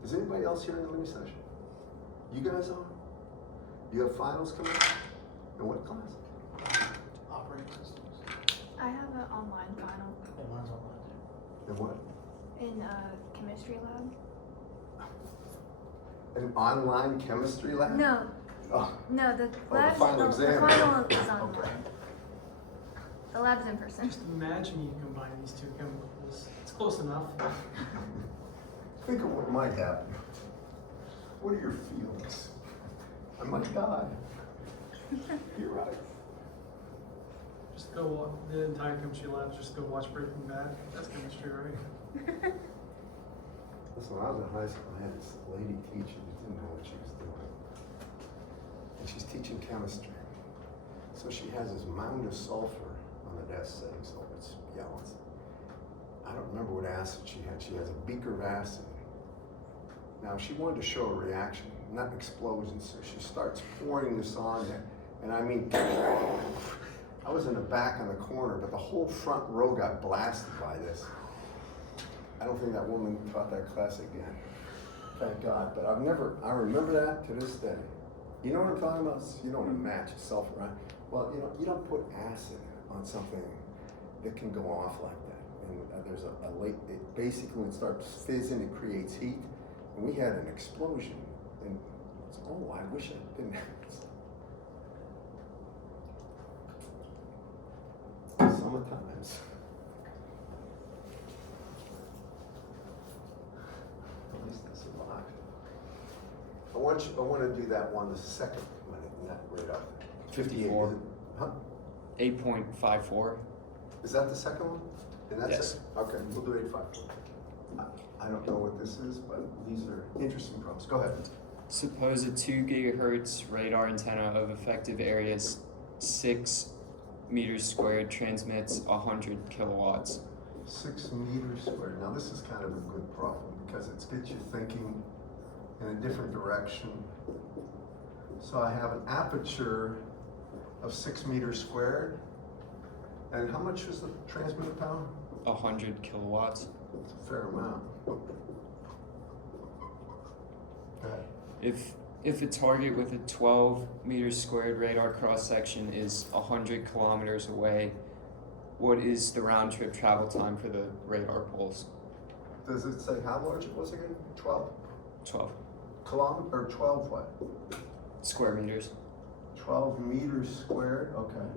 Is anybody else here in the mini session? You guys are? You have finals coming up? In what class? Operating systems. I have an online final Yeah, mine's online too. In what? in chemistry lab. An online chemistry lab? No, Oh, no, the lab. final exam. The final is online. Okay. The lab's in person. Just imagine you combine these two chemicals. It's close enough. Think of what might happen. What are your feelings? I might die. You're right. Just go watch the entire chemistry lab. Just go watch Breaking Bad. That's chemistry, right? Listen, when I was in high school, I had this lady teacher who didn't know what she was doing. And she's teaching chemistry. So she has this mound of sulfur on the desk saying sulfur. It's yellow. I don't remember what acid she had. She has a beaker of acid. Now she wanted to show a reaction, not an explosion, so she starts pouring this on there. And I mean, I was in the back on the corner, but the whole front row got blasted by this. I don't think that woman taught that class again. Thank God. But I remember that to this day. You know what I'm talking about? You don't want to match sulfur, right? Well, you don't put acid on something that can go off like that. And there's basically when it starts fizzing, it creates heat. And we had an explosion. And it's, oh, I wish I didn't have this. Sometimes. At least I survived. I want to do that one the second minute, not right up. 54. Is it? Huh? 8.54. Is that the second one? And that's Yes. it? Okay, we'll do 854. I don't know what this is, but these are interesting problems. Go ahead. Suppose a 2 gigahertz radar antenna of effective areas 6 meters squared transmits 100 kilowatts. 6 meters squared. Now this is kind of a good problem because it gets you thinking in a different direction. So I have an aperture of 6 meters squared. And how much is the transmitted power? 100 kilowatts. It's a fair amount. Okay. If a target with a 12 meters squared radar cross section is 100 kilometers away, what is the round trip travel time for the radar pulse? Does it say how large it was again? 12 12 kilometers or 12 what? square meters. 12 meters squared, okay.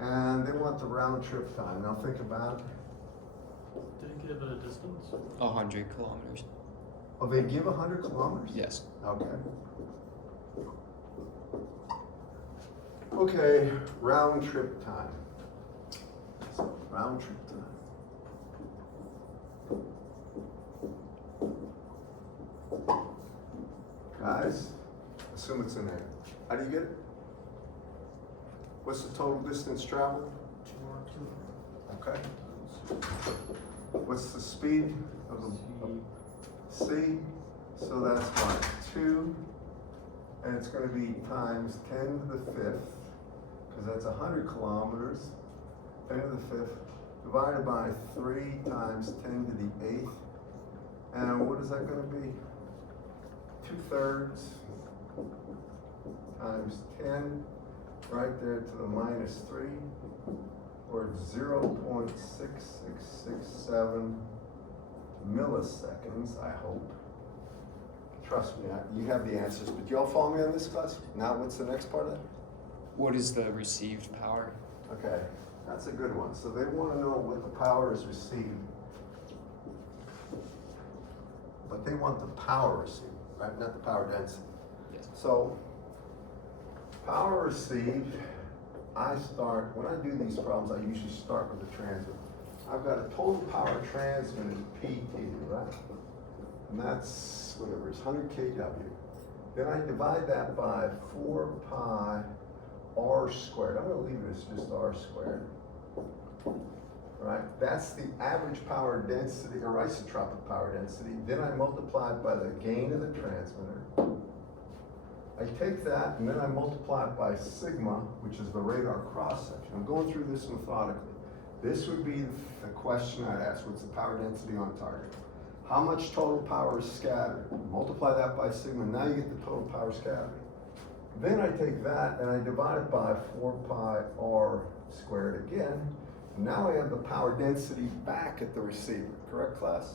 And they want the round trip time. Now think about it. Did it give it a distance? 100 kilometers. Oh, they give 100 kilometers? Yes. Okay. Okay, round trip time. So, round trip time. Guys, assume it's an A. How do you get it? What's the total distance traveled? 2 or 2. Okay. What's the speed of the C? So that's what, 2, and it's going to be times 10 to the 5th, because that's 100 kilometers, 10 to the 5th, divided by 3 times 10 to the 8th, and what is that going to be? 2/3 times 10, right there to the minus 3, or 0.6667 milliseconds, I hope. Trust me, you have the answers, but y'all follow me on this class? Now what's the next part of that? What is the received power? Okay, that's a good one. So they want to know what the power is received. But they want the power received, right? Not the power density. Yes. So, power received, when I do these problems, I usually start with the transmit. I've got a total power transmitted, PT, right? And that's, whatever, it's 100 kW. Then I divide that by 4 pi r squared. I'm gonna leave it as just r squared. Right? That's the average power density, or isotropic power density. Then I multiply it by the gain of the transmitter. I take that and then I multiply it by sigma, which is the radar cross section. I'm going through this methodically. This would be the question I'd ask, what's the power density on target? How much total power is scattered? Multiply that by sigma, now you get the total power scattered. Then I take that and I divide it by 4 pi r squared again. Now I have the power density back at the receiver, correct class?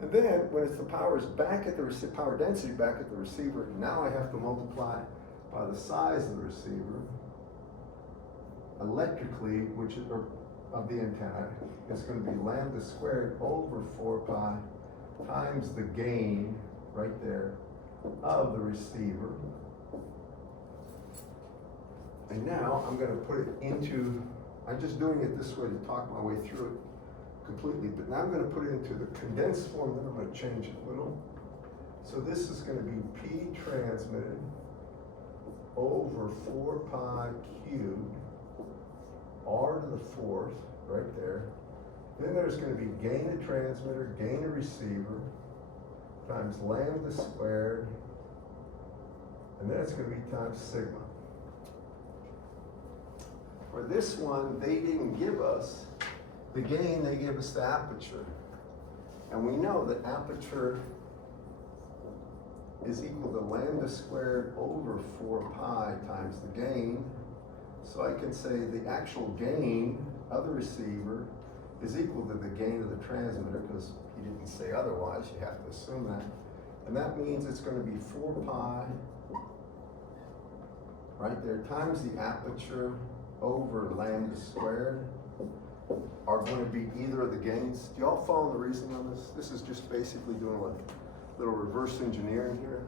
And then when it's the powers back at the power density back at the receiver, now I have to multiply by the size of the receiver electrically, which is, or of the antenna, is going to be lambda squared over 4 pi times the gain right there of the receiver. And now I'm going to put it into, I'm just doing it this way to talk my way through it completely, but now I'm going to put it into the condensed form, then I'm going to change it a little. So this is going to be P transmitted over 4 pi cubed r to the 4th, right there. Then there's going to be gain of transmitter, gain of receiver, times lambda squared, and then it's going to be times sigma. For this one, they didn't give us the gain, they gave us the aperture. And we know that aperture is equal to lambda squared over 4 pi times the gain. So I can say the actual gain of the receiver is equal to the gain of the transmitter, because he didn't say otherwise, you have to assume that. And that means it's going to be 4 pi, right there, times the aperture over lambda squared, are going to be either of the gains. Do y'all follow the reasoning on this? This is just basically doing like a little reverse engineering here.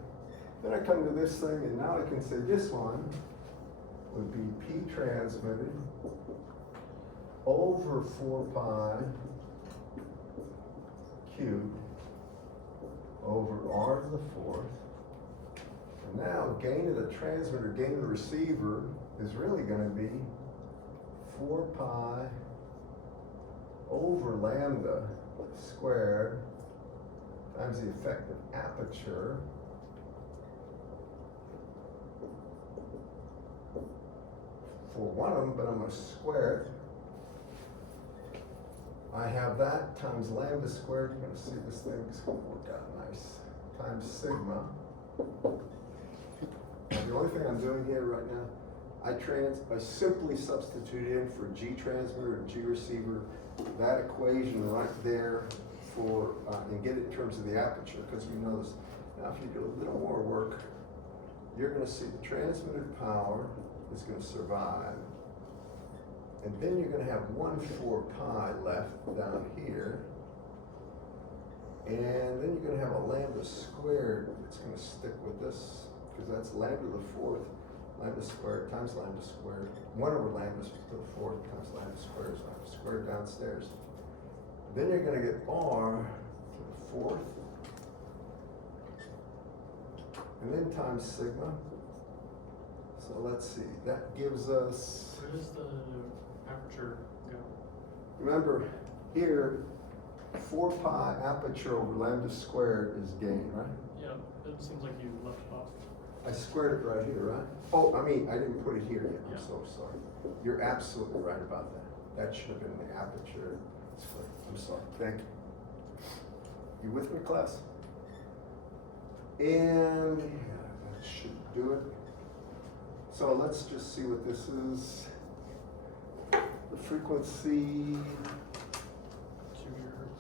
Then I come to this thing, and now I can say this one would be P transmitted over 4 pi cubed over r to the 4th. And now gain of the transmitter, gain of the receiver is really going to be 4 pi over lambda squared times the effective aperture for one of them, but I'm going to square it. I have that times lambda squared. You're going to see this thing is going to work out nice. Times sigma. Now, the only thing I'm doing here right now, I simply substitute in for G transmitter and G receiver that equation right there for and get it in terms of the aperture, because we know this. Now, if you do a little more work, you're going to see the transmitted power is going to survive, and then you're going to have 1/4 pi left down here, and then you're going to have a lambda squared that's going to stick with this, because that's lambda to the 4th, lambda squared times lambda squared, 1 over lambda to the 4th times lambda squared is lambda squared downstairs. Then you're going to get r to the 4th, and then times sigma. So let's see, that gives us, Where does the aperture go? remember here, 4 pi aperture over lambda squared is gain, right? Yeah, it seems like you left it off. I squared it right here, right? Oh, I mean, I didn't put it here yet, I'm Yeah. so sorry. You're absolutely right about that. That should have been the aperture squared. I'm sorry, thank you. You with me, class? And yeah, that should do it. So let's just see what this is. The frequency, 2 gigahertz.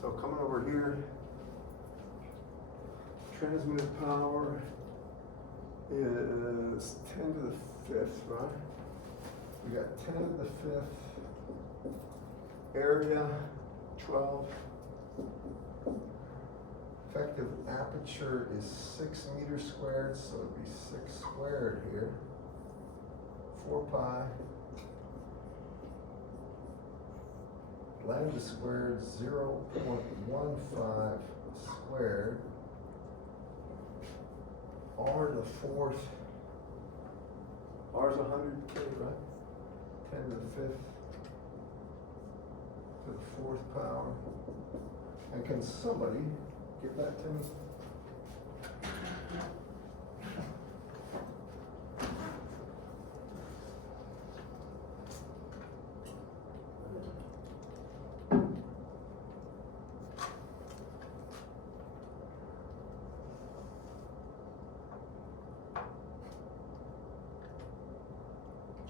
so coming over here, transmitted power is 10 to the 5th, right? We got 10 to the 5th, area 12, effective aperture is 6 meters squared, so it'd be 6 squared here, 4 pi, lambda squared 0.15 squared, r to the 4th, R's 100 K, right? 10 to the 5th to the 4th power. And can somebody give that to me?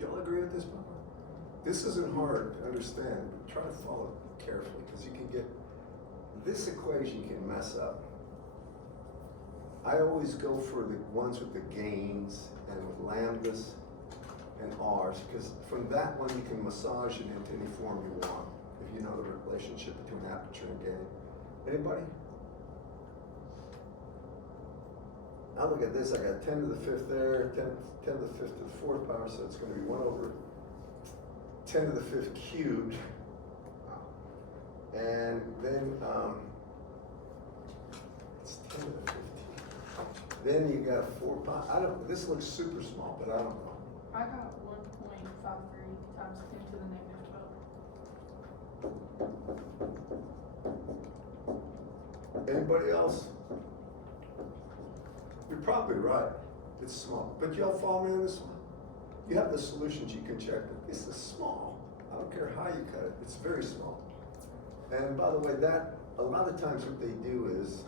Y'all agree with this, Papa? This isn't hard to understand, but try to follow it carefully, because you can get, this equation can mess up. I always go for the ones with the gains and with lambdas and R's, because from that one you can massage it into any form you want, if you know the relationship between aperture and gain. Anybody? Now look at this, I got 10 to the 5th there, 10 to the 5th to the 4th power, so it's going to be 1 over 10 to the 5th cubed. And then it's 10 to the 15th. Then you got 4 pi. I don't, this looks super small, but I don't know. I got 1.53 times 10 to the negative 12. Anybody else? You're probably right. It's small. But y'all follow me on this one? You have the solutions you can check, but this is small. I don't care how you cut it, it's very small. And by the way, that, a lot of times what they do is,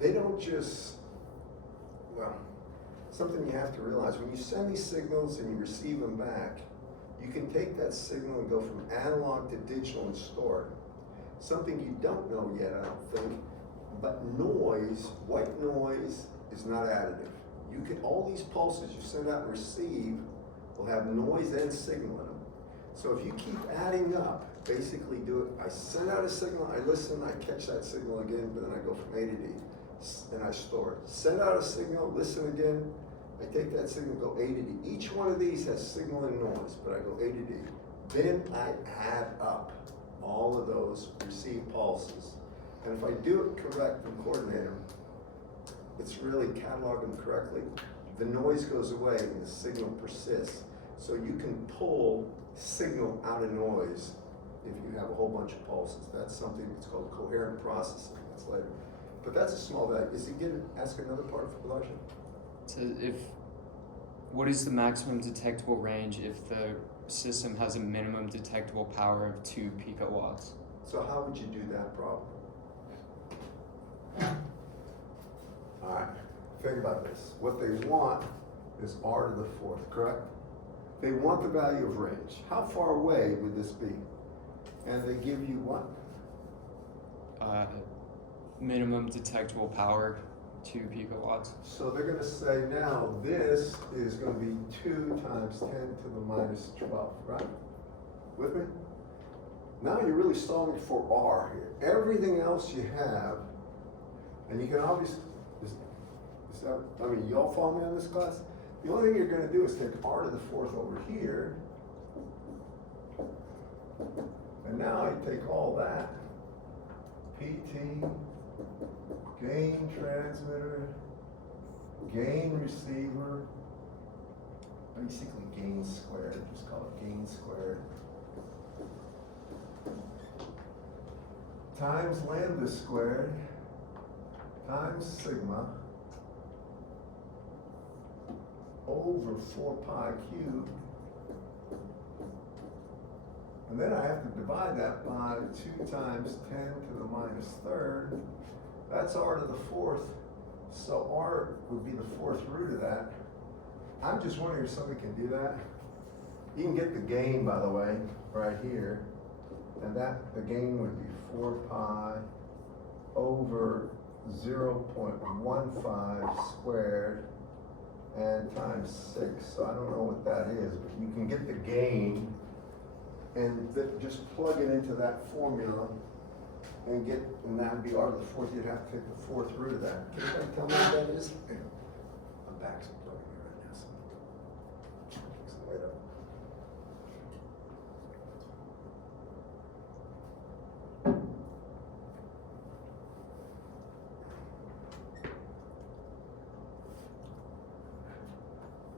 they don't just, well, something you have to realize, when you send these signals and you receive them back, you can take that signal and go from analog to digital and store it. Something you don't know yet, I don't think, but noise, white noise, is not additive. You can, all these pulses you send out and receive will have noise and signal in them. So if you keep adding up, basically do it, I send out a signal, I listen, I catch that signal again, but then I go from A to D, and I store it. Send out a signal, listen again, I take that signal, go A to D. Each one of these has signal and noise, but I go A to D. Then I add up all of those received pulses. And if I do it correct and coordinate them, it's really catalog them correctly, the noise goes away and the signal persists. So you can pull signal out of noise if you have a whole bunch of pulses. That's something that's called coherent processing. That's later. But that's a small value. Is he going to ask another part for Elijah? So what is the maximum detectable range if the system has a minimum detectable power of 2 picowatts? So how would you do that problem? All right, think about this. What they want is R to the 4th, correct? They want the value of range. How far away would this be? And they give you what? Minimum detectable power, 2 picowatts. So they're going to say now this is going to be 2 times 10 to the minus 12, right? With me? Now you're really solving for R here. Everything else you have, and you can obviously, is that, I mean, y'all follow me on this class? The only thing you're going to do is take R to the 4th over here, and now you take all that, PT, gain transmitter, gain receiver, basically gain squared, just call it gain squared, times lambda squared, times sigma, over 4 pi cubed, and then I have to divide that by 2 times 10 to the minus 3rd. That's R to the 4th, so R would be the 4th root of that. I'm just wondering if somebody can do that. You can get the gain, by the way, right here, and that the gain would be 4 pi over 0.15 squared and times 6. So I don't know what that is, but you can get the gain and just plug it into that formula and get, and that would be R to the 4th. You'd have to take the 4th root of that. Can anybody tell me what that is? I'm back some plugging here right now. So wait up.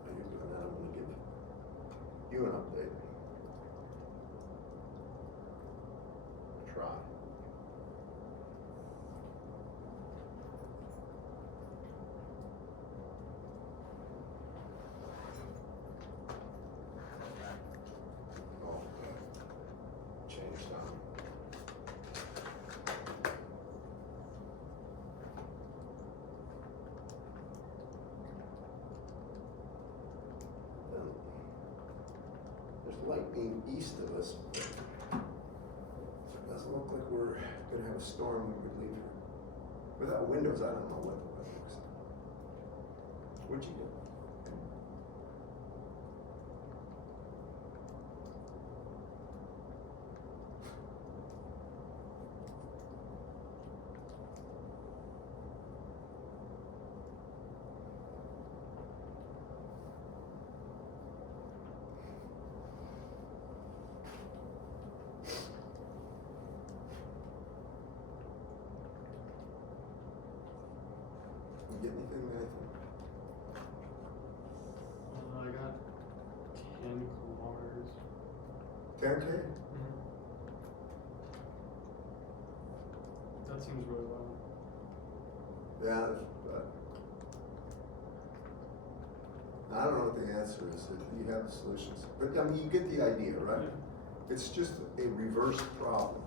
Are you doing that? I'm gonna give lightning east of us. It doesn't look like we're gonna have a storm when we leave here. Without windows, I don't know what the weather looks like. What'd you do? You get anything, Nathan? I got 10 kilometers. 10K? That seems really low. Yeah, but I don't know what the answer is. You have the solutions, but I mean, you get the idea, right? It's just a reverse problem.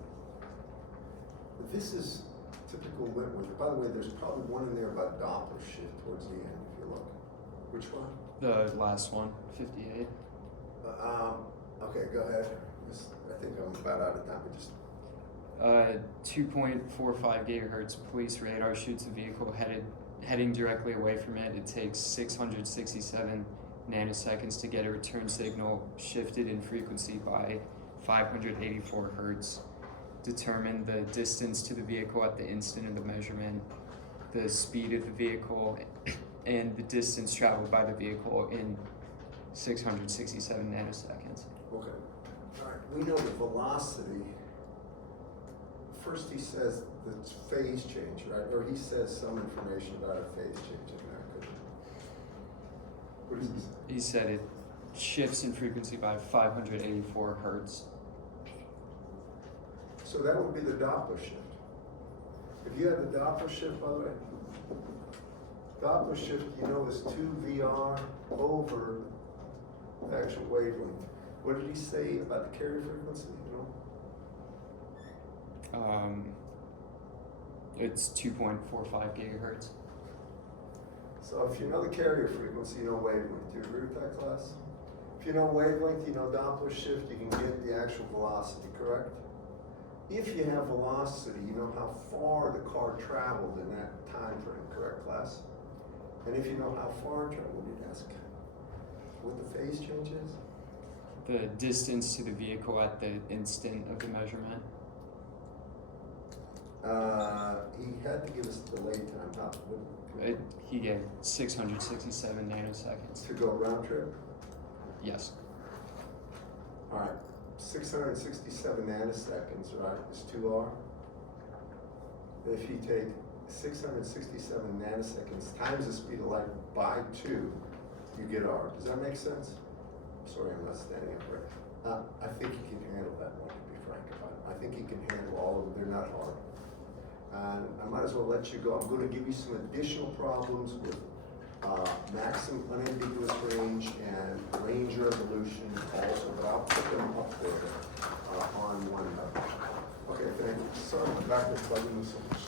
This is typical Wentworth. By the way, there's probably one in there about Doppler shift towards the end, if you look. Which one? The last one, 58. Okay, go ahead. I think I'm about out of time. But just 2.45 gigahertz police radar shoots a vehicle heading directly away from it. It takes 667 nanoseconds to get a return signal shifted in frequency by 584 hertz. Determine the distance to the vehicle at the instant of the measurement, the speed of the vehicle, and the distance traveled by the vehicle in 667 nanoseconds. okay. All right. We know the velocity. First, he says the phase change, right? Or he says some information about a phase change in there. What does he say? He said it shifts in frequency by 584 hertz. So that would be the Doppler shift. If you have the Doppler shift, by the way, Doppler shift, you know, is 2VR over the actual wavelength. What did he say about the carrier frequency, you know? It's 2.45 gigahertz. So if you know the carrier frequency, you know wavelength. Do you agree with that, class? If you know wavelength, you know Doppler shift, you can get the actual velocity, correct? If you have velocity, you know how far the car traveled in that time frame, correct, class? And if you know how far it traveled, you'd ask what the phase change is? The distance to the vehicle at the instant of the measurement. He had to give us the delay time, not He gave 667 nanoseconds. to go round trip. Yes. All right, 667 nanoseconds, right, is 2R. If you take 667 nanoseconds times the speed of light by 2, you get R. Does that make sense? Sorry, I'm not standing up right. I think he can handle that one, to be frank about it. I think he can handle all of them. They're not hard. And I might as well let you go. I'm going to give you some additional problems with maximum unambiguous range and range resolution also, but I'll put them up there on one. Okay, thank you. Sorry, back with bugging you so much.